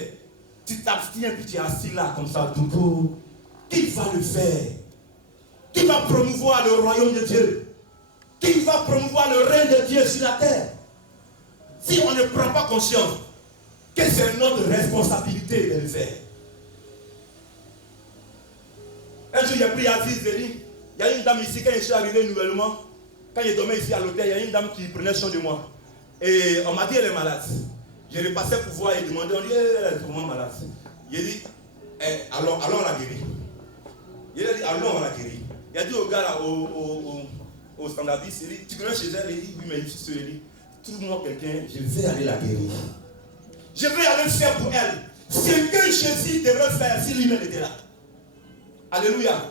tu t'abstiens puis tu es assis là comme ça, tout court, qui va le faire? Qui va promouvoir le royaume de Dieu? Qui va promouvoir le règne de Dieu sur la terre? Si on ne prend pas conscience que c'est notre responsabilité de le faire. Un jour, j'ai pris Aziz Zélie. Il y a une dame ici, quand je suis arrivé nouvellement, quand je dormais ici à l'hôtel, il y a une dame qui prenait soin de moi. Et on m'a dit elle est malade. Je repassais pour voir et demander, on dit elle est vraiment malade. J'ai dit, alors on l'a guérie. Il a dit, allons, on va la guérir. Il a dit au gars là, au standardiste, il dit, tu connais chez elle? Il dit, oui, mais il dit, trouve-moi quelqu'un, je vais aller la guérir. Je vais aller faire pour elle ce que Jésus devrait faire si lui-même était là. Alléluia.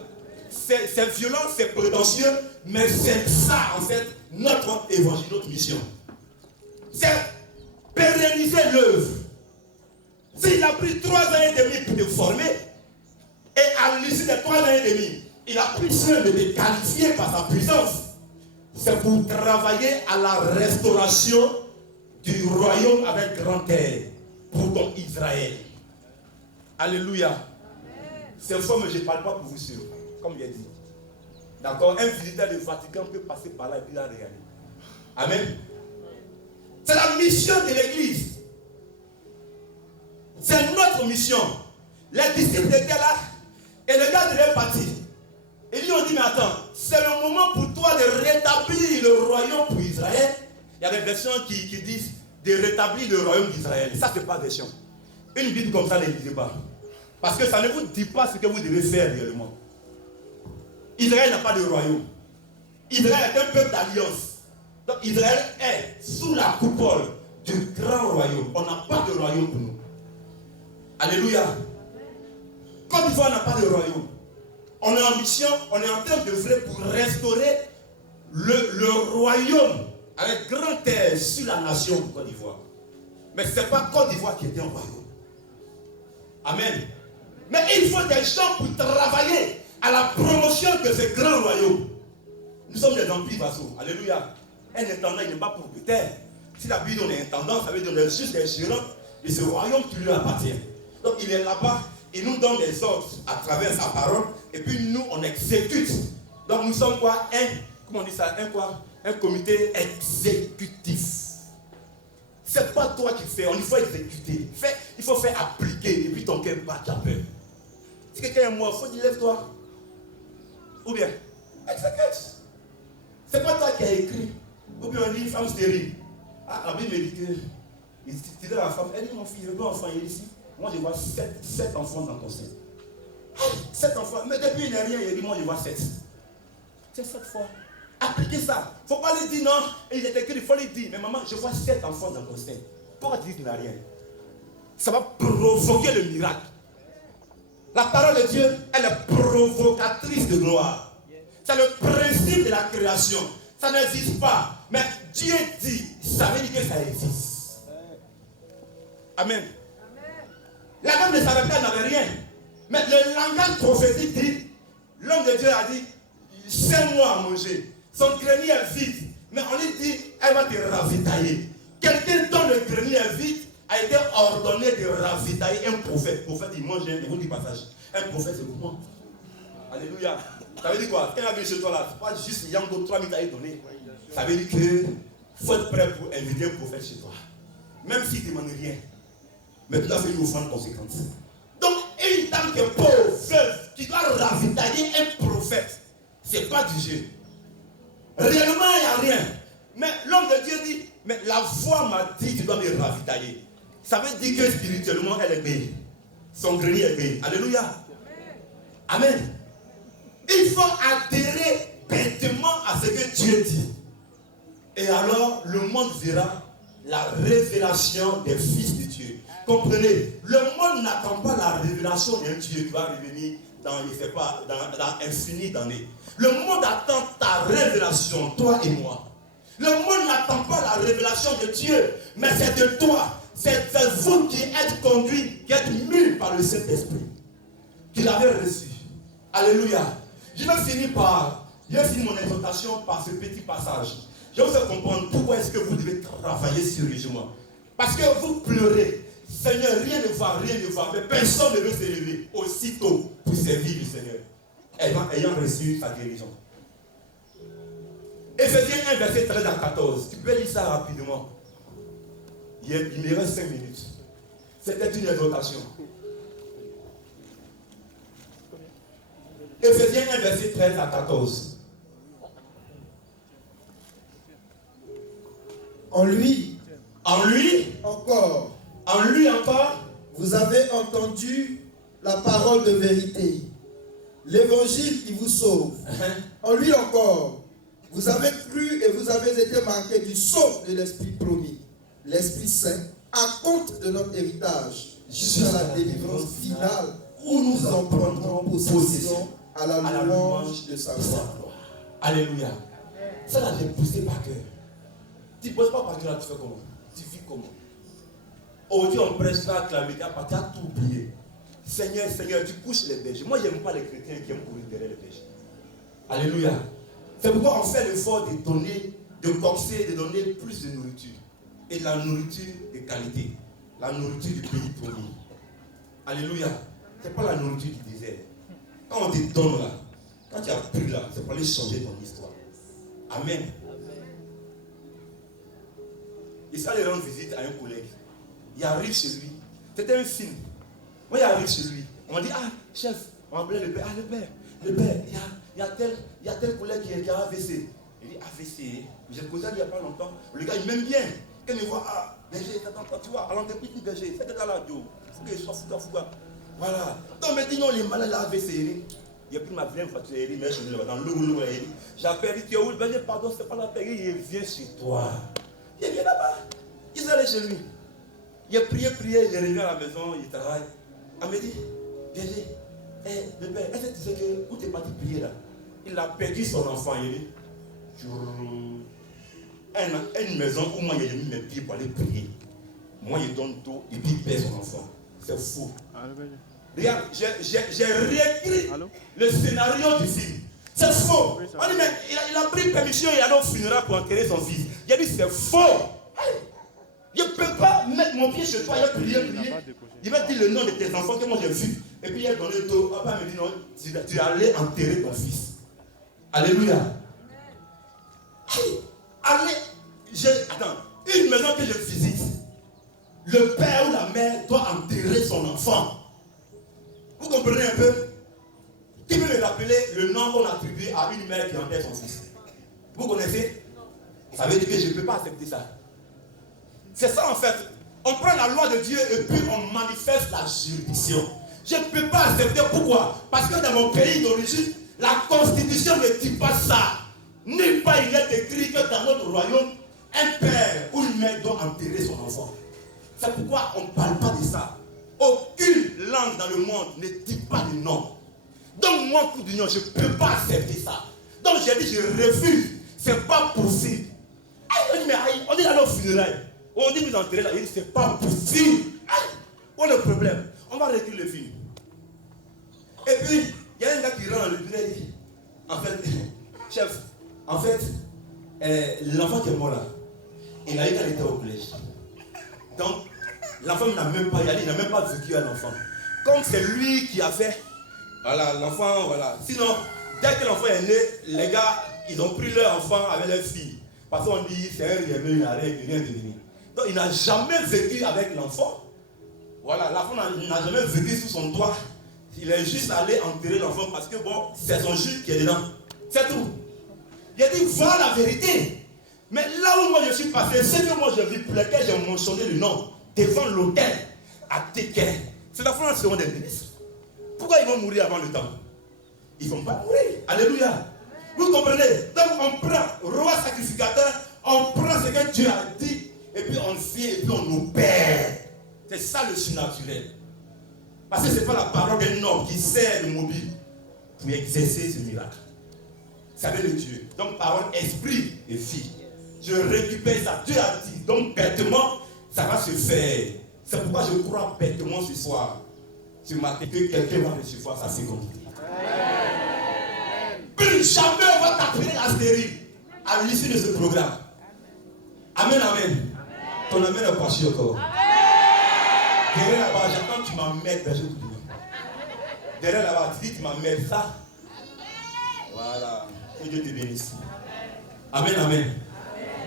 C'est violent, c'est prétentieux, mais c'est ça en fait notre évangile, notre mission. C'est pérenniser l'œuvre. S'il a pris 3 ans et demi pour te former, et à l'issue des 3 ans et demi, il a pris soin de te qualifier par sa puissance, c'est pour travailler à la restauration du royaume avec grand R pour ton Israël. Alléluia. C'est faux, mais je ne parle pas pour vous sûr, comme il a dit. D'accord? Un visiteur du Vatican peut passer par là et puis la regarder. Amen. C'est la mission de l'église. C'est notre mission. Les disciples étaient là et le gars devait partir. Et lui ont dit, mais attends, c'est le moment pour toi de rétablir le royaume pour Israël. Il y a des versions qui disent de rétablir le royaume d'Israël. Ça, ce n'est pas version. Une Bible comme ça, ne lisez pas. Parce que ça ne vous dit pas ce que vous devez faire réellement. Israël n'a pas de royaume. Israël est un peuple d'alliance. Donc Israël est sous la coupole du grand royaume. On n'a pas de royaume pour nous. Alléluia. Côte d'Ivoire n'a pas de royaume. On est en mission, on est en train de vrai pour restaurer le royaume avec grand air sur la nation de Côte d'Ivoire. Mais ce n'est pas Côte d'Ivoire qui était un royaume. Amen. Mais il faut des gens pour travailler à la promotion de ce grand royaume. Nous sommes des empires vassaux. Alléluia. Un intendant, il n'est pas propriétaire. Si la Bible donne un intendant, ça veut dire qu'on est juste des gérants de ce royaume qui lui appartient. Donc il est là-bas, il nous donne des ordres à travers sa parole, et puis nous, on exécute. Donc nous sommes quoi? Comment on dit ça? Un comité exécutif. C'est pas toi qui fais, il faut exécuter. Il faut faire appliquer, et puis ton cœur bat ta peur. Si quelqu'un est mort, il faut dire lève-toi. Ou bien, exécute. C'est pas toi qui as écrit. Ou bien on dit femme stérile. Ah, la Bible me dit que il dit à la femme, elle dit mon fils, je veux un enfant ici. Moi je vois 7 enfants dans ton sein. 7 enfants, mais depuis il n'y a rien, il dit moi je vois 7. C'est 7 fois. Appliquez ça. Il ne faut pas lui dire non. Et il est écrit, il faut lui dire, mais maman, je vois 7 enfants dans ton sein. Pourquoi tu dis qu'il n'y a rien? Ça va provoquer le miracle. La parole de Dieu, elle est provocatrice de gloire. C'est le principe de la création. Ça n'existe pas. Mais Dieu dit, ça veut dire que ça existe. Amen. La femme de Sarepta n'avait rien. Mais le langage prophétique dit, l'homme de Dieu a dit, 5 mois à manger. Son grenier est vide. Mais on lui dit, elle va te ravitailler. Quelqu'un dont le grenier est vide a été ordonné de ravitailler un prophète. Prophète, il mange un, vous dis passage. Un prophète, c'est comment? Alléluia. Ça veut dire quoi? Quand il a vu chez toi là, pas juste Yango 3000 à donner. Ça veut dire que faut être prêt pour inviter un prophète chez toi. Même s'il ne demande rien. Mais tu dois faire une offrande conséquente. Donc, une dame qui est pauvre, veuve, qui doit ravitailler un prophète, ce n'est pas du jeu. Réellement, il n'y a rien. Mais l'homme de Dieu dit, mais la foi m'a dit, tu dois me ravitailler. Ça veut dire que spirituellement, elle est payée. Son grenier est payé. Alléluia. Amen. Il faut adhérer bêtement à ce que Dieu dit. Et alors, le monde verra la révélation des fils de Dieu. Comprenez, le monde n'attend pas la révélation d'un Dieu qui va revenir dans infini d'années. Le monde attend ta révélation, toi et moi. Le monde n'attend pas la révélation de Dieu, mais c'est de toi. C'est vous qui êtes conduits, qui êtes mus par le Saint-Esprit, qui l'avez reçu. Alléluia. Je vais finir mon exhortation par ce petit passage. Je vais vous faire comprendre pourquoi est-ce que vous devez travailler sérieusement. Parce que vous pleurez. Seigneur, rien ne va, mais personne ne veut s'élever aussitôt pour servir le Seigneur, ayant reçu sa guérison. Éphésiens 1, verset 13 à 14. Tu peux lire ça rapidement. Il me reste 5 minutes. C'était une exhortation. Éphésiens 1, verset 13 à 14. En lui encore, vous avez entendu la parole de vérité, l'évangile qui vous sauve. En lui encore, vous avez cru et vous avez été marqués du sceau de l'Esprit promis, l'Esprit Saint, à compte de notre héritage, jusqu'à la délivrance finale, où nous en prendrons possession à la louange de sa gloire. Alléluia. Ça là, j'ai poussé par cœur. Tu ne poses pas par cœur, tu fais comment? Tu vis comment? Aujourd'hui, on prêche là, acclamer, parce que tu as tout oublié. Seigneur, Seigneur, tu couches les bergers. Moi, je n'aime pas les chrétiens qui aiment courir derrière les bergers. Alléluia. C'est pourquoi on fait l'effort de donner, de coxer, de donner plus de nourriture. Et de la nourriture de qualité. La nourriture du pays promis. Alléluia. Ce n'est pas la nourriture du désert. Quand on te donne là, quand tu as pris là, c'est pour aller changer ton histoire. Amen. Il s'allait rendre visite à un collègue. Il arrive chez lui. C'était un film. Moi, il arrive chez lui. On dit, ah, chef, on appelait le père. Ah, le père, il y a tel collègue qui a AVC. Il dit, AVC. J'ai posé il n'y a pas longtemps. Le gars, il m'aime bien. Quand il me voit, ah, berger, attends, tu vois, à l'entreprise du berger, c'est que t'as là, Joe. Il faut que je sois fou. Voilà. Donc, mais dis non, les malades, là, AVC. Il a pris ma vieille voiture, il met chez lui, dans l'eau, j'appelle, il dit, tu es où? Le berger, pardon, c'est pas la paix. Il vient chez toi. Il vient là-bas. Il allait chez lui. Il a prié, il est revenu à la maison, il travaille. Elle me dit, berger, le père, est-ce que tu sais que où tu es parti prier là? Il a perdu son enfant, il dit, une maison où moi j'ai mis mes pieds pour aller prier. Moi il donne tout et puis il perd son enfant. C'est fou. Regarde, j'ai réécrit le scénario du film. C'est faux. On dit, mais il a pris permission et il a au funérail pour enterrer son fils. Il a dit, c'est faux. Je ne peux pas mettre mon pied chez toi, il a prié. Il va dire le nom de tes enfants que moi j'ai vu. Et puis il a donné tout. Papa me dit non, tu allais enterrer ton fils. Alléluia. Allez, attends, une maison que je visite, le père ou la mère doit enterrer son enfant. Vous comprenez un peu? Qui peut me rappeler le nom qu'on attribue à une mère qui enterre son fils? Vous connaissez? Ça veut dire que je ne peux pas accepter ça. C'est ça en fait. On prend la loi de Dieu et puis on manifeste la juridiction. Je ne peux pas accepter. Pourquoi? Parce que dans mon pays d'origine, la constitution ne dit pas ça. Nulle part il est écrit que dans notre royaume, un père ou une mère doit enterrer son enfant. C'est pourquoi on ne parle pas de ça. Aucune langue dans le monde ne dit pas de non. Donc moi, coup d'union, je ne peux pas accepter ça. Donc j'ai dit, je refuse. Ce n'est pas possible. On dit là au funérailles. On dit nous enterrer là, il dit c'est pas possible. Quoi le problème? On va réécrire le film. Et puis, il y a un gars qui rentre dans le bureau et dit, en fait, chef, en fait, l'enfant qui est mort là, il a eu quand il était au collège. Donc, l'enfant n'a même pas y allé, il n'a même pas vécu un enfant. Comme c'est lui qui a fait, voilà, l'enfant, voilà. Sinon, dès que l'enfant est né, les gars, ils ont pris leur enfant avec leur fille. Parce qu'on dit, c'est un rien, il n'arrive rien de venir. Donc il n'a jamais vécu avec l'enfant. Voilà, l'enfant n'a jamais vécu sous son toit. Il est juste allé enterrer l'enfant parce que bon, c'est son jus qui est dedans. C'est tout. Il a dit, voilà la vérité. Mais là où moi je suis passé, c'est que moi je vis pour lequel j'ai mentionné le nom devant l'hôtel à Tequet. Ces enfants seront des ministres. Pourquoi ils vont mourir avant le temps? Ils ne vont pas mourir. Alléluia. Vous comprenez? Donc on prend roi sacrificateur, on prend ce que Dieu a dit. Et puis on vient et puis on opère. C'est ça le surnaturel. Parce que ce n'est pas la parole d'un homme qui sert le mobile pour exercer ce miracle. Ça vient de Dieu. Donc parole, esprit et vie. Je récupère ça. Dieu a dit. Donc bêtement, ça va se faire. C'est pourquoi je crois bêtement ce soir. Tu m'as dit que quelqu'un va recevoir sa seconde. Plus jamais on va t'appeler la stérile à l'issue de ce programme. Amen, amen. Ton amen est pas encore. Derrière là-bas, j'attends que tu m'amènes vers ce coup. Derrière là-bas, tu dis tu m'amènes ça. Voilà. Que Dieu te bénisse. Amen, amen.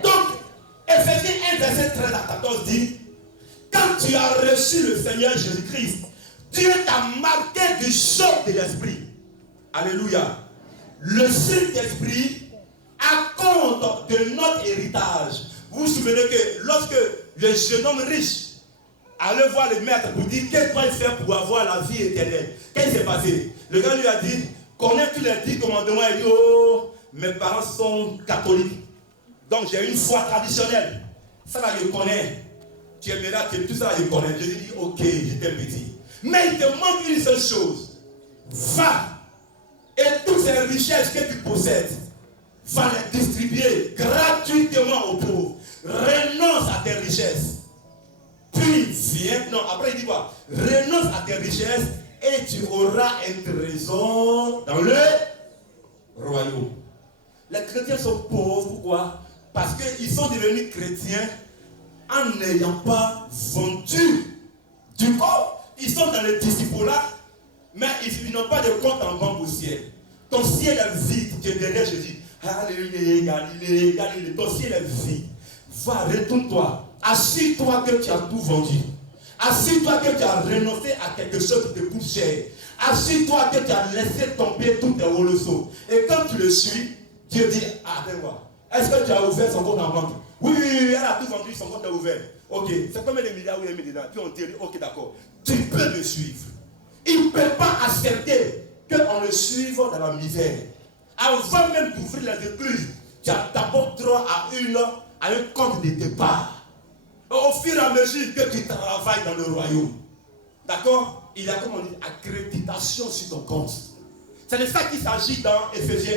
Donc, Éphésiens 1, verset 13 à 14 dit, quand tu as reçu le Seigneur Jésus-Christ, Dieu t'a marqué du sceau de l'Esprit. Alléluia. Le Saint-Esprit compte de notre héritage. Vous vous souvenez que lorsque le jeune homme riche allait voir le maître pour dire qu'est-ce qu'il doit faire pour avoir la vie éternelle, qu'est-ce qui s'est passé? Le gars lui a dit, connaît tous les 10 commandements et dit, oh, mes parents sont catholiques. Donc j'ai une foi traditionnelle. Ça là, je connais. Tu aimeras que tout ça, je connais. Je lui dis, ok, j'étais petit. Mais il te manque une seule chose. Va. Et toutes ces richesses que tu possèdes, va les distribuer gratuitement aux pauvres. Renonce à tes richesses. Puis viens. Non, après il dit quoi? Renonce à tes richesses et tu auras un trésor dans le royaume. Les chrétiens sont pauvres. Pourquoi? Parce qu'ils sont devenus chrétiens en n'ayant pas vendu du corps. Ils sont dans le disciple-là, mais ils n'ont pas de compte en banque au ciel. Ton ciel est vide. Tu es derrière Jésus. Alléluia, Galilée, Galilée. Ton ciel est vide. Va, retourne-toi. Assure-toi que tu as tout vendu. Assure-toi que tu as renoncé à quelque chose qui te coûte cher. Assure-toi que tu as laissé tomber tous tes holosos. Et quand tu le suis, Dieu dit, attends-moi. Est-ce que tu as ouvert son compte en banque? Oui, elle a tout vendu, son compte est ouvert. Ok, c'est combien de milliards où il a mis dedans? Puis on dit, ok, d'accord. Tu peux le suivre. Il ne peut pas accepter qu'on le suive dans la misère. Avant même d'ouvrir les écluses, tu as d'abord droit à un compte de départ. Au fur et à mesure que tu travailles dans le royaume, d'accord, il y a, comme on dit, accréditation sur ton compte. C'est de ça qu'il s'agit dans Éphésiens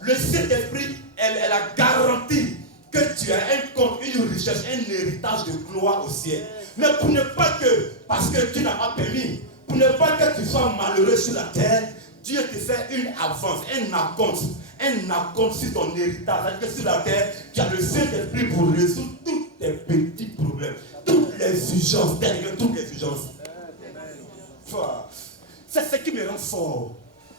1. Le Saint-Esprit, elle a garanti que tu as un compte, une richesse, un héritage de gloire au ciel. Mais pour ne pas que, parce que tu n'as pas permis, pour ne pas que tu sois malheureux sur la terre, Dieu te fait une avance, un acompte sur ton héritage. C'est-à-dire que sur la terre, tu as le Saint-Esprit pour résoudre tous tes petits problèmes, toutes les urgences, derrière toutes les urgences. C'est ce qui me rend fort.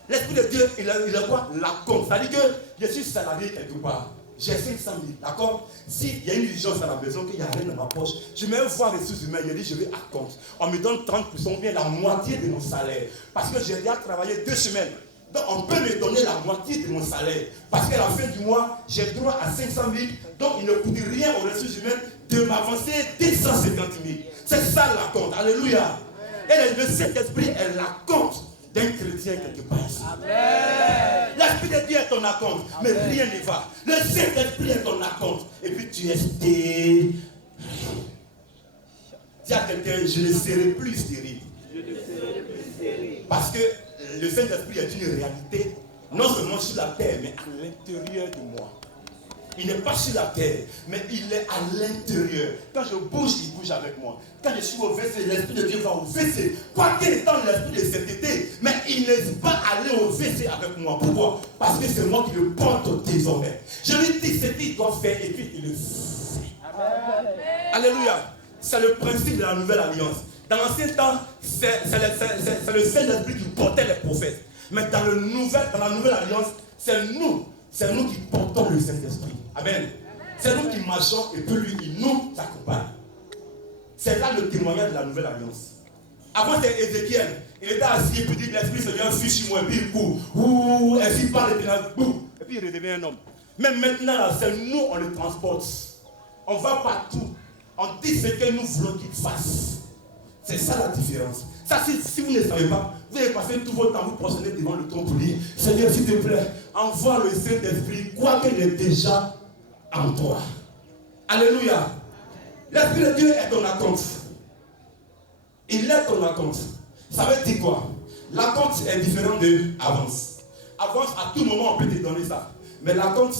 L'Esprit de Dieu, il a quoi? L'acompte. C'est-à-dire que je suis salarié quelque part. J'ai 500 000, d'accord? S'il y a une urgence à la maison, qu'il n'y a rien dans ma poche, je vais voir les ressources humaines, je dis je vais à compte. On me donne 30%, ou bien la moitié de mon salaire. Parce que j'ai déjà travaillé 2 semaines. Donc on peut me donner la moitié de mon salaire. Parce qu'à la fin du mois, j'ai droit à 500 000. Donc il ne coûte rien aux ressources humaines de m'avancer 250 000. C'est ça la compte. Alléluia. Et le Saint-Esprit est la compte d'un chrétien quelque part ici. L'Esprit de Dieu est ton acompte, mais rien ne va. Le Saint-Esprit est ton acompte, et puis tu es stérile. Dis à quelqu'un, je ne serai plus stérile. Parce que le Saint-Esprit est une réalité, non seulement sur la terre, mais à l'intérieur de moi. Il n'est pas sur la terre, mais il est à l'intérieur. Quand je bouge, il bouge avec moi. Quand je suis au WC, l'Esprit de Dieu va au WC. Quoi qu'il étant l'Esprit de sainteté, mais il n'est pas allé au WC avec moi. Pourquoi? Parce que c'est moi qui le porte désormais. Je lui dis ce qu'il doit faire et puis il le fait. Amen. Alléluia. C'est le principe de la nouvelle alliance. Dans l'ancien temps, c'est le Saint-Esprit qui portait les prophètes. Mais dans la nouvelle alliance, c'est nous qui portons le Saint-Esprit. Amen. C'est nous qui marchons et puis lui, il nous accompagne. C'est là le témoignage de la nouvelle alliance. Avant, c'est Ézéchiel. Il était assis et puis il dit, l'Esprit Seigneur fuit sur moi et puis il court. Ouh, et puis il parle et puis il redevient un homme. Mais maintenant, c'est nous, on le transporte. On va partout. On dit ce que nous voulons qu'il fasse. C'est ça la différence. Ça, si vous ne savez pas, vous allez passer tout votre temps, vous procédez devant le trône pour dire, Seigneur, s'il te plaît, envoie le Saint-Esprit, quoi qu'il est déjà en toi. Alléluia. L'Esprit de Dieu est ton acompte. Il est ton acompte. Ça veut dire quoi? L'acompte est différent de avance. Avance, à tout moment, on peut te donner ça. Mais l'acompte,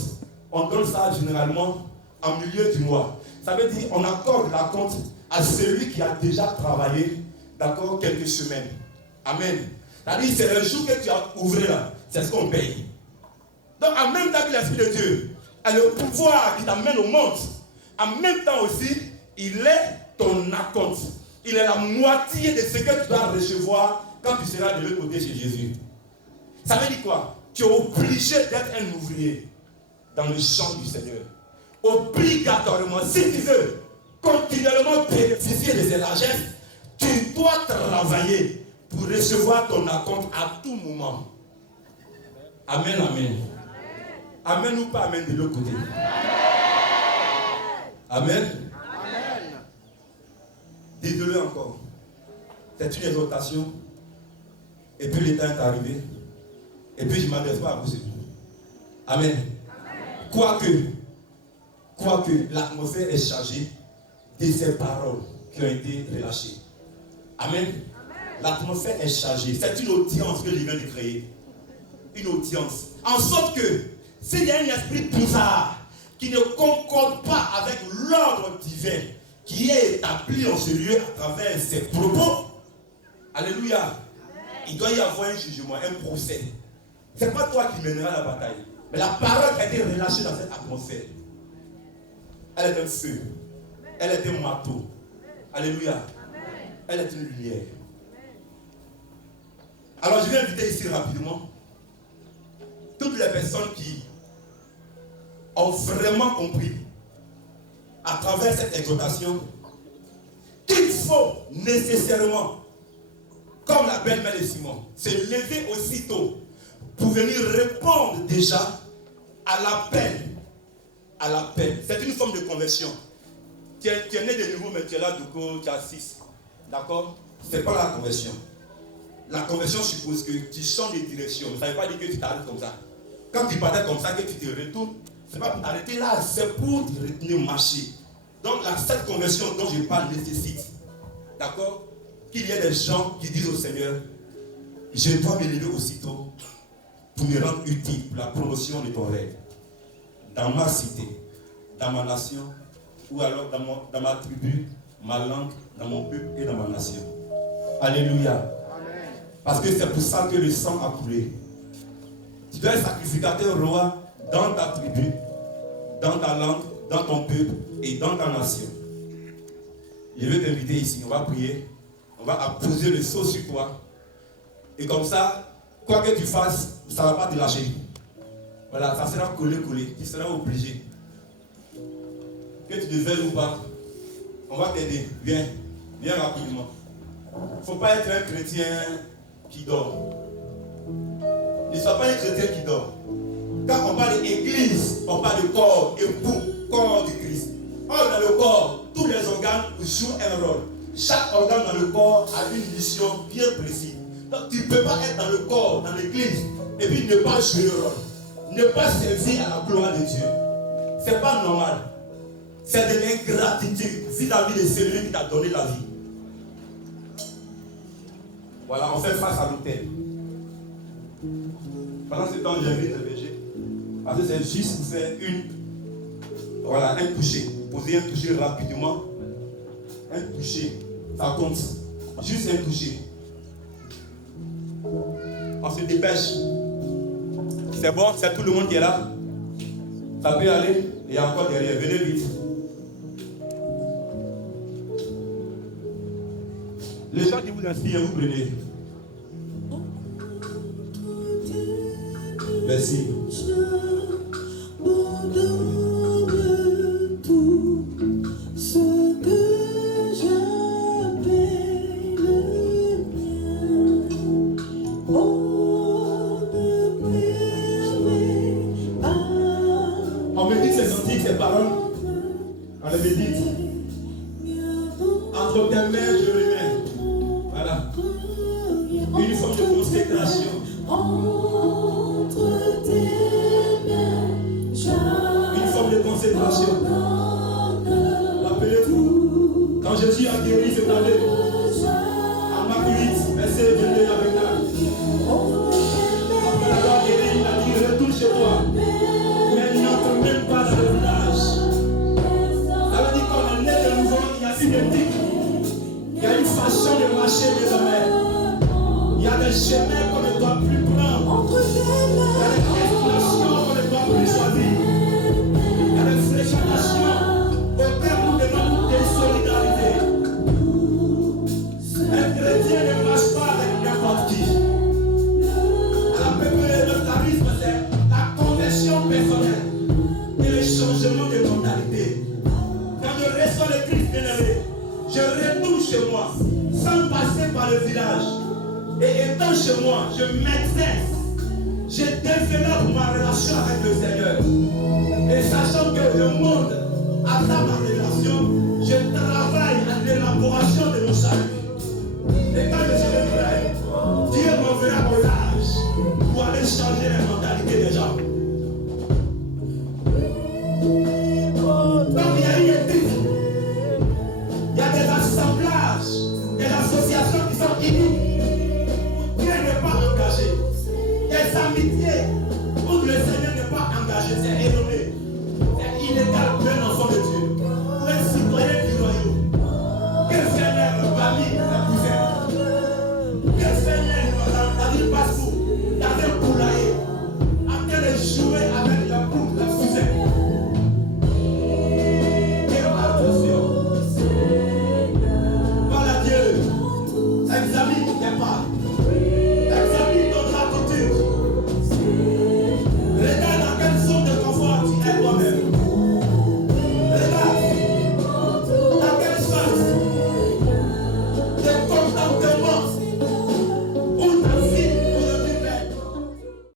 on donne ça généralement en milieu du mois. Ça veut dire on accorde l'acompte à celui qui a déjà travaillé, d'accord, quelques semaines. Amen. C'est-à-dire, c'est le jour que tu as ouvert là, c'est ce qu'on paye. Donc, en même temps que l'Esprit de Dieu a le pouvoir qui t'amène au monde, en même temps aussi, il est ton acompte. Il est la moitié de ce que tu dois recevoir quand tu seras de l'autre côté chez Jésus. Ça veut dire quoi? Tu es obligé d'être un ouvrier dans le champ du Seigneur. Obligatoirement, si tu veux continuellement bénéficier de ces largesses, tu dois travailler pour recevoir ton acompte à tout moment. Amen, amen. Amen ou pas amen de l'autre côté. Amen. Amen. Désolé encore. C'est une exhortation. Et puis le temps est arrivé. Et puis je ne m'adresse pas à vous. Amen. Quoique l'atmosphère est chargée de ces paroles qui ont été relâchées. Amen. L'atmosphère est chargée. C'est une audience que je viens de créer. Une audience. En sorte que s'il y a un esprit bizarre qui ne concorde pas avec l'ordre divin qui est établi en ce lieu à travers ses propos, alléluia, il doit y avoir un jugement, un procès. Ce n'est pas toi qui mèneras la bataille, mais la parole qui a été relâchée dans cette atmosphère. Elle est un feu, elle est un marteau, alléluia, elle est une lumière. Alors je vais inviter ici rapidement toutes les personnes qui ont vraiment compris à travers cette exhortation qu'il faut nécessairement, comme la belle-mère de Simon, se lever aussitôt pour venir répondre déjà à l'appel. À l'appel. C'est une forme de conversion. Tu es né de nouveau, mais tu es là, tu as 6. D'accord? Ce n'est pas la conversion. La conversion suppose que tu changes de direction. Ça ne veut pas dire que tu t'arrêtes comme ça. Quand tu partais comme ça, que tu te retournes, ce n'est pas pour t'arrêter là, c'est pour te retenir marcher. Donc cette conversion dont je parle nécessite, d'accord, qu'il y ait des gens qui disent au Seigneur, je dois me lever aussitôt pour me rendre utile pour la promotion de ton rêve. Dans ma cité, dans ma nation, ou alors dans ma tribu, ma langue, dans mon peuple et dans ma nation. Alléluia. Amen. Parce que c'est pour ça que le sang a coulé. Tu dois être sacrificateur roi dans ta tribu, dans ta langue, dans ton peuple et dans ta nation. Je vais t'inviter ici, on va prier, on va apposer le sceau sur toi. Et comme ça, quoi que tu fasses, ça ne va pas te lâcher. Voilà, ça sera collé. Tu seras obligé. Que tu le veuilles ou pas, on va t'aider. Viens rapidement. Il ne faut pas être un chrétien qui dort. Ne sois pas un chrétien qui dort. Quand on parle d'église, on parle de corps, époux, corps de Christ. Or, dans le corps, tous les organes jouent un rôle. Chaque organe dans le corps a une mission bien précise. Donc, tu ne peux pas être dans le corps, dans l'église, et puis ne pas jouer le rôle. Ne pas servir à la gloire de Dieu. Ce n'est pas normal. C'est de l'ingratitude vis-à-vis de celui qui t'a donné la vie. Voilà, on fait face à l'autel. Pendant ce temps, j'invite le berger. Parce que c'est juste pour faire un toucher. Poser un toucher rapidement. Un toucher. Ça compte. Juste un toucher. On se dépêche. C'est bon, c'est tout le monde qui est là. Ça peut aller. Il y a encore derrière. Venez vite. Les gens qui vous inspirent, vous prenez. Merci. On médite ces cantiques, ces paroles. On les médite. Entre tes mains, je remets. Voilà. Une forme de consécration. Une forme de consécration. Rappelez-vous, quand Jésus a guéri cet année, à Marc 8, verset 22 avec là. Après l'avoir guéri, il a dit retourne chez toi. Mais n'entre même pas dans le village. Ça veut dire qu'on est né de nouveau, il y a une éthique. Il y a une façon de marcher désormais. Il y a des chemins qu'on ne doit plus prendre. Il y a des destinations qu'on ne doit plus choisir. Il y a des fréquentations auxquelles nous devons désolidariser. Un chrétien ne marche pas avec n'importe qui. À peu près, le charisme, c'est la conversion personnelle et le changement de mentalité. Quand je reçois le Christ bien-aimé, je retourne chez moi sans passer par le village. Et étant chez moi, je m'exerce. Je développe ma relation avec le Seigneur. Et sachant que le monde attend ma relation, je travaille à l'élaboration de mon salut. Et quand je serai prêt, Dieu m'enverra au large pour aller changer métier où le Seigneur n'est pas engagé, c'est erroné. C'est illégal, bien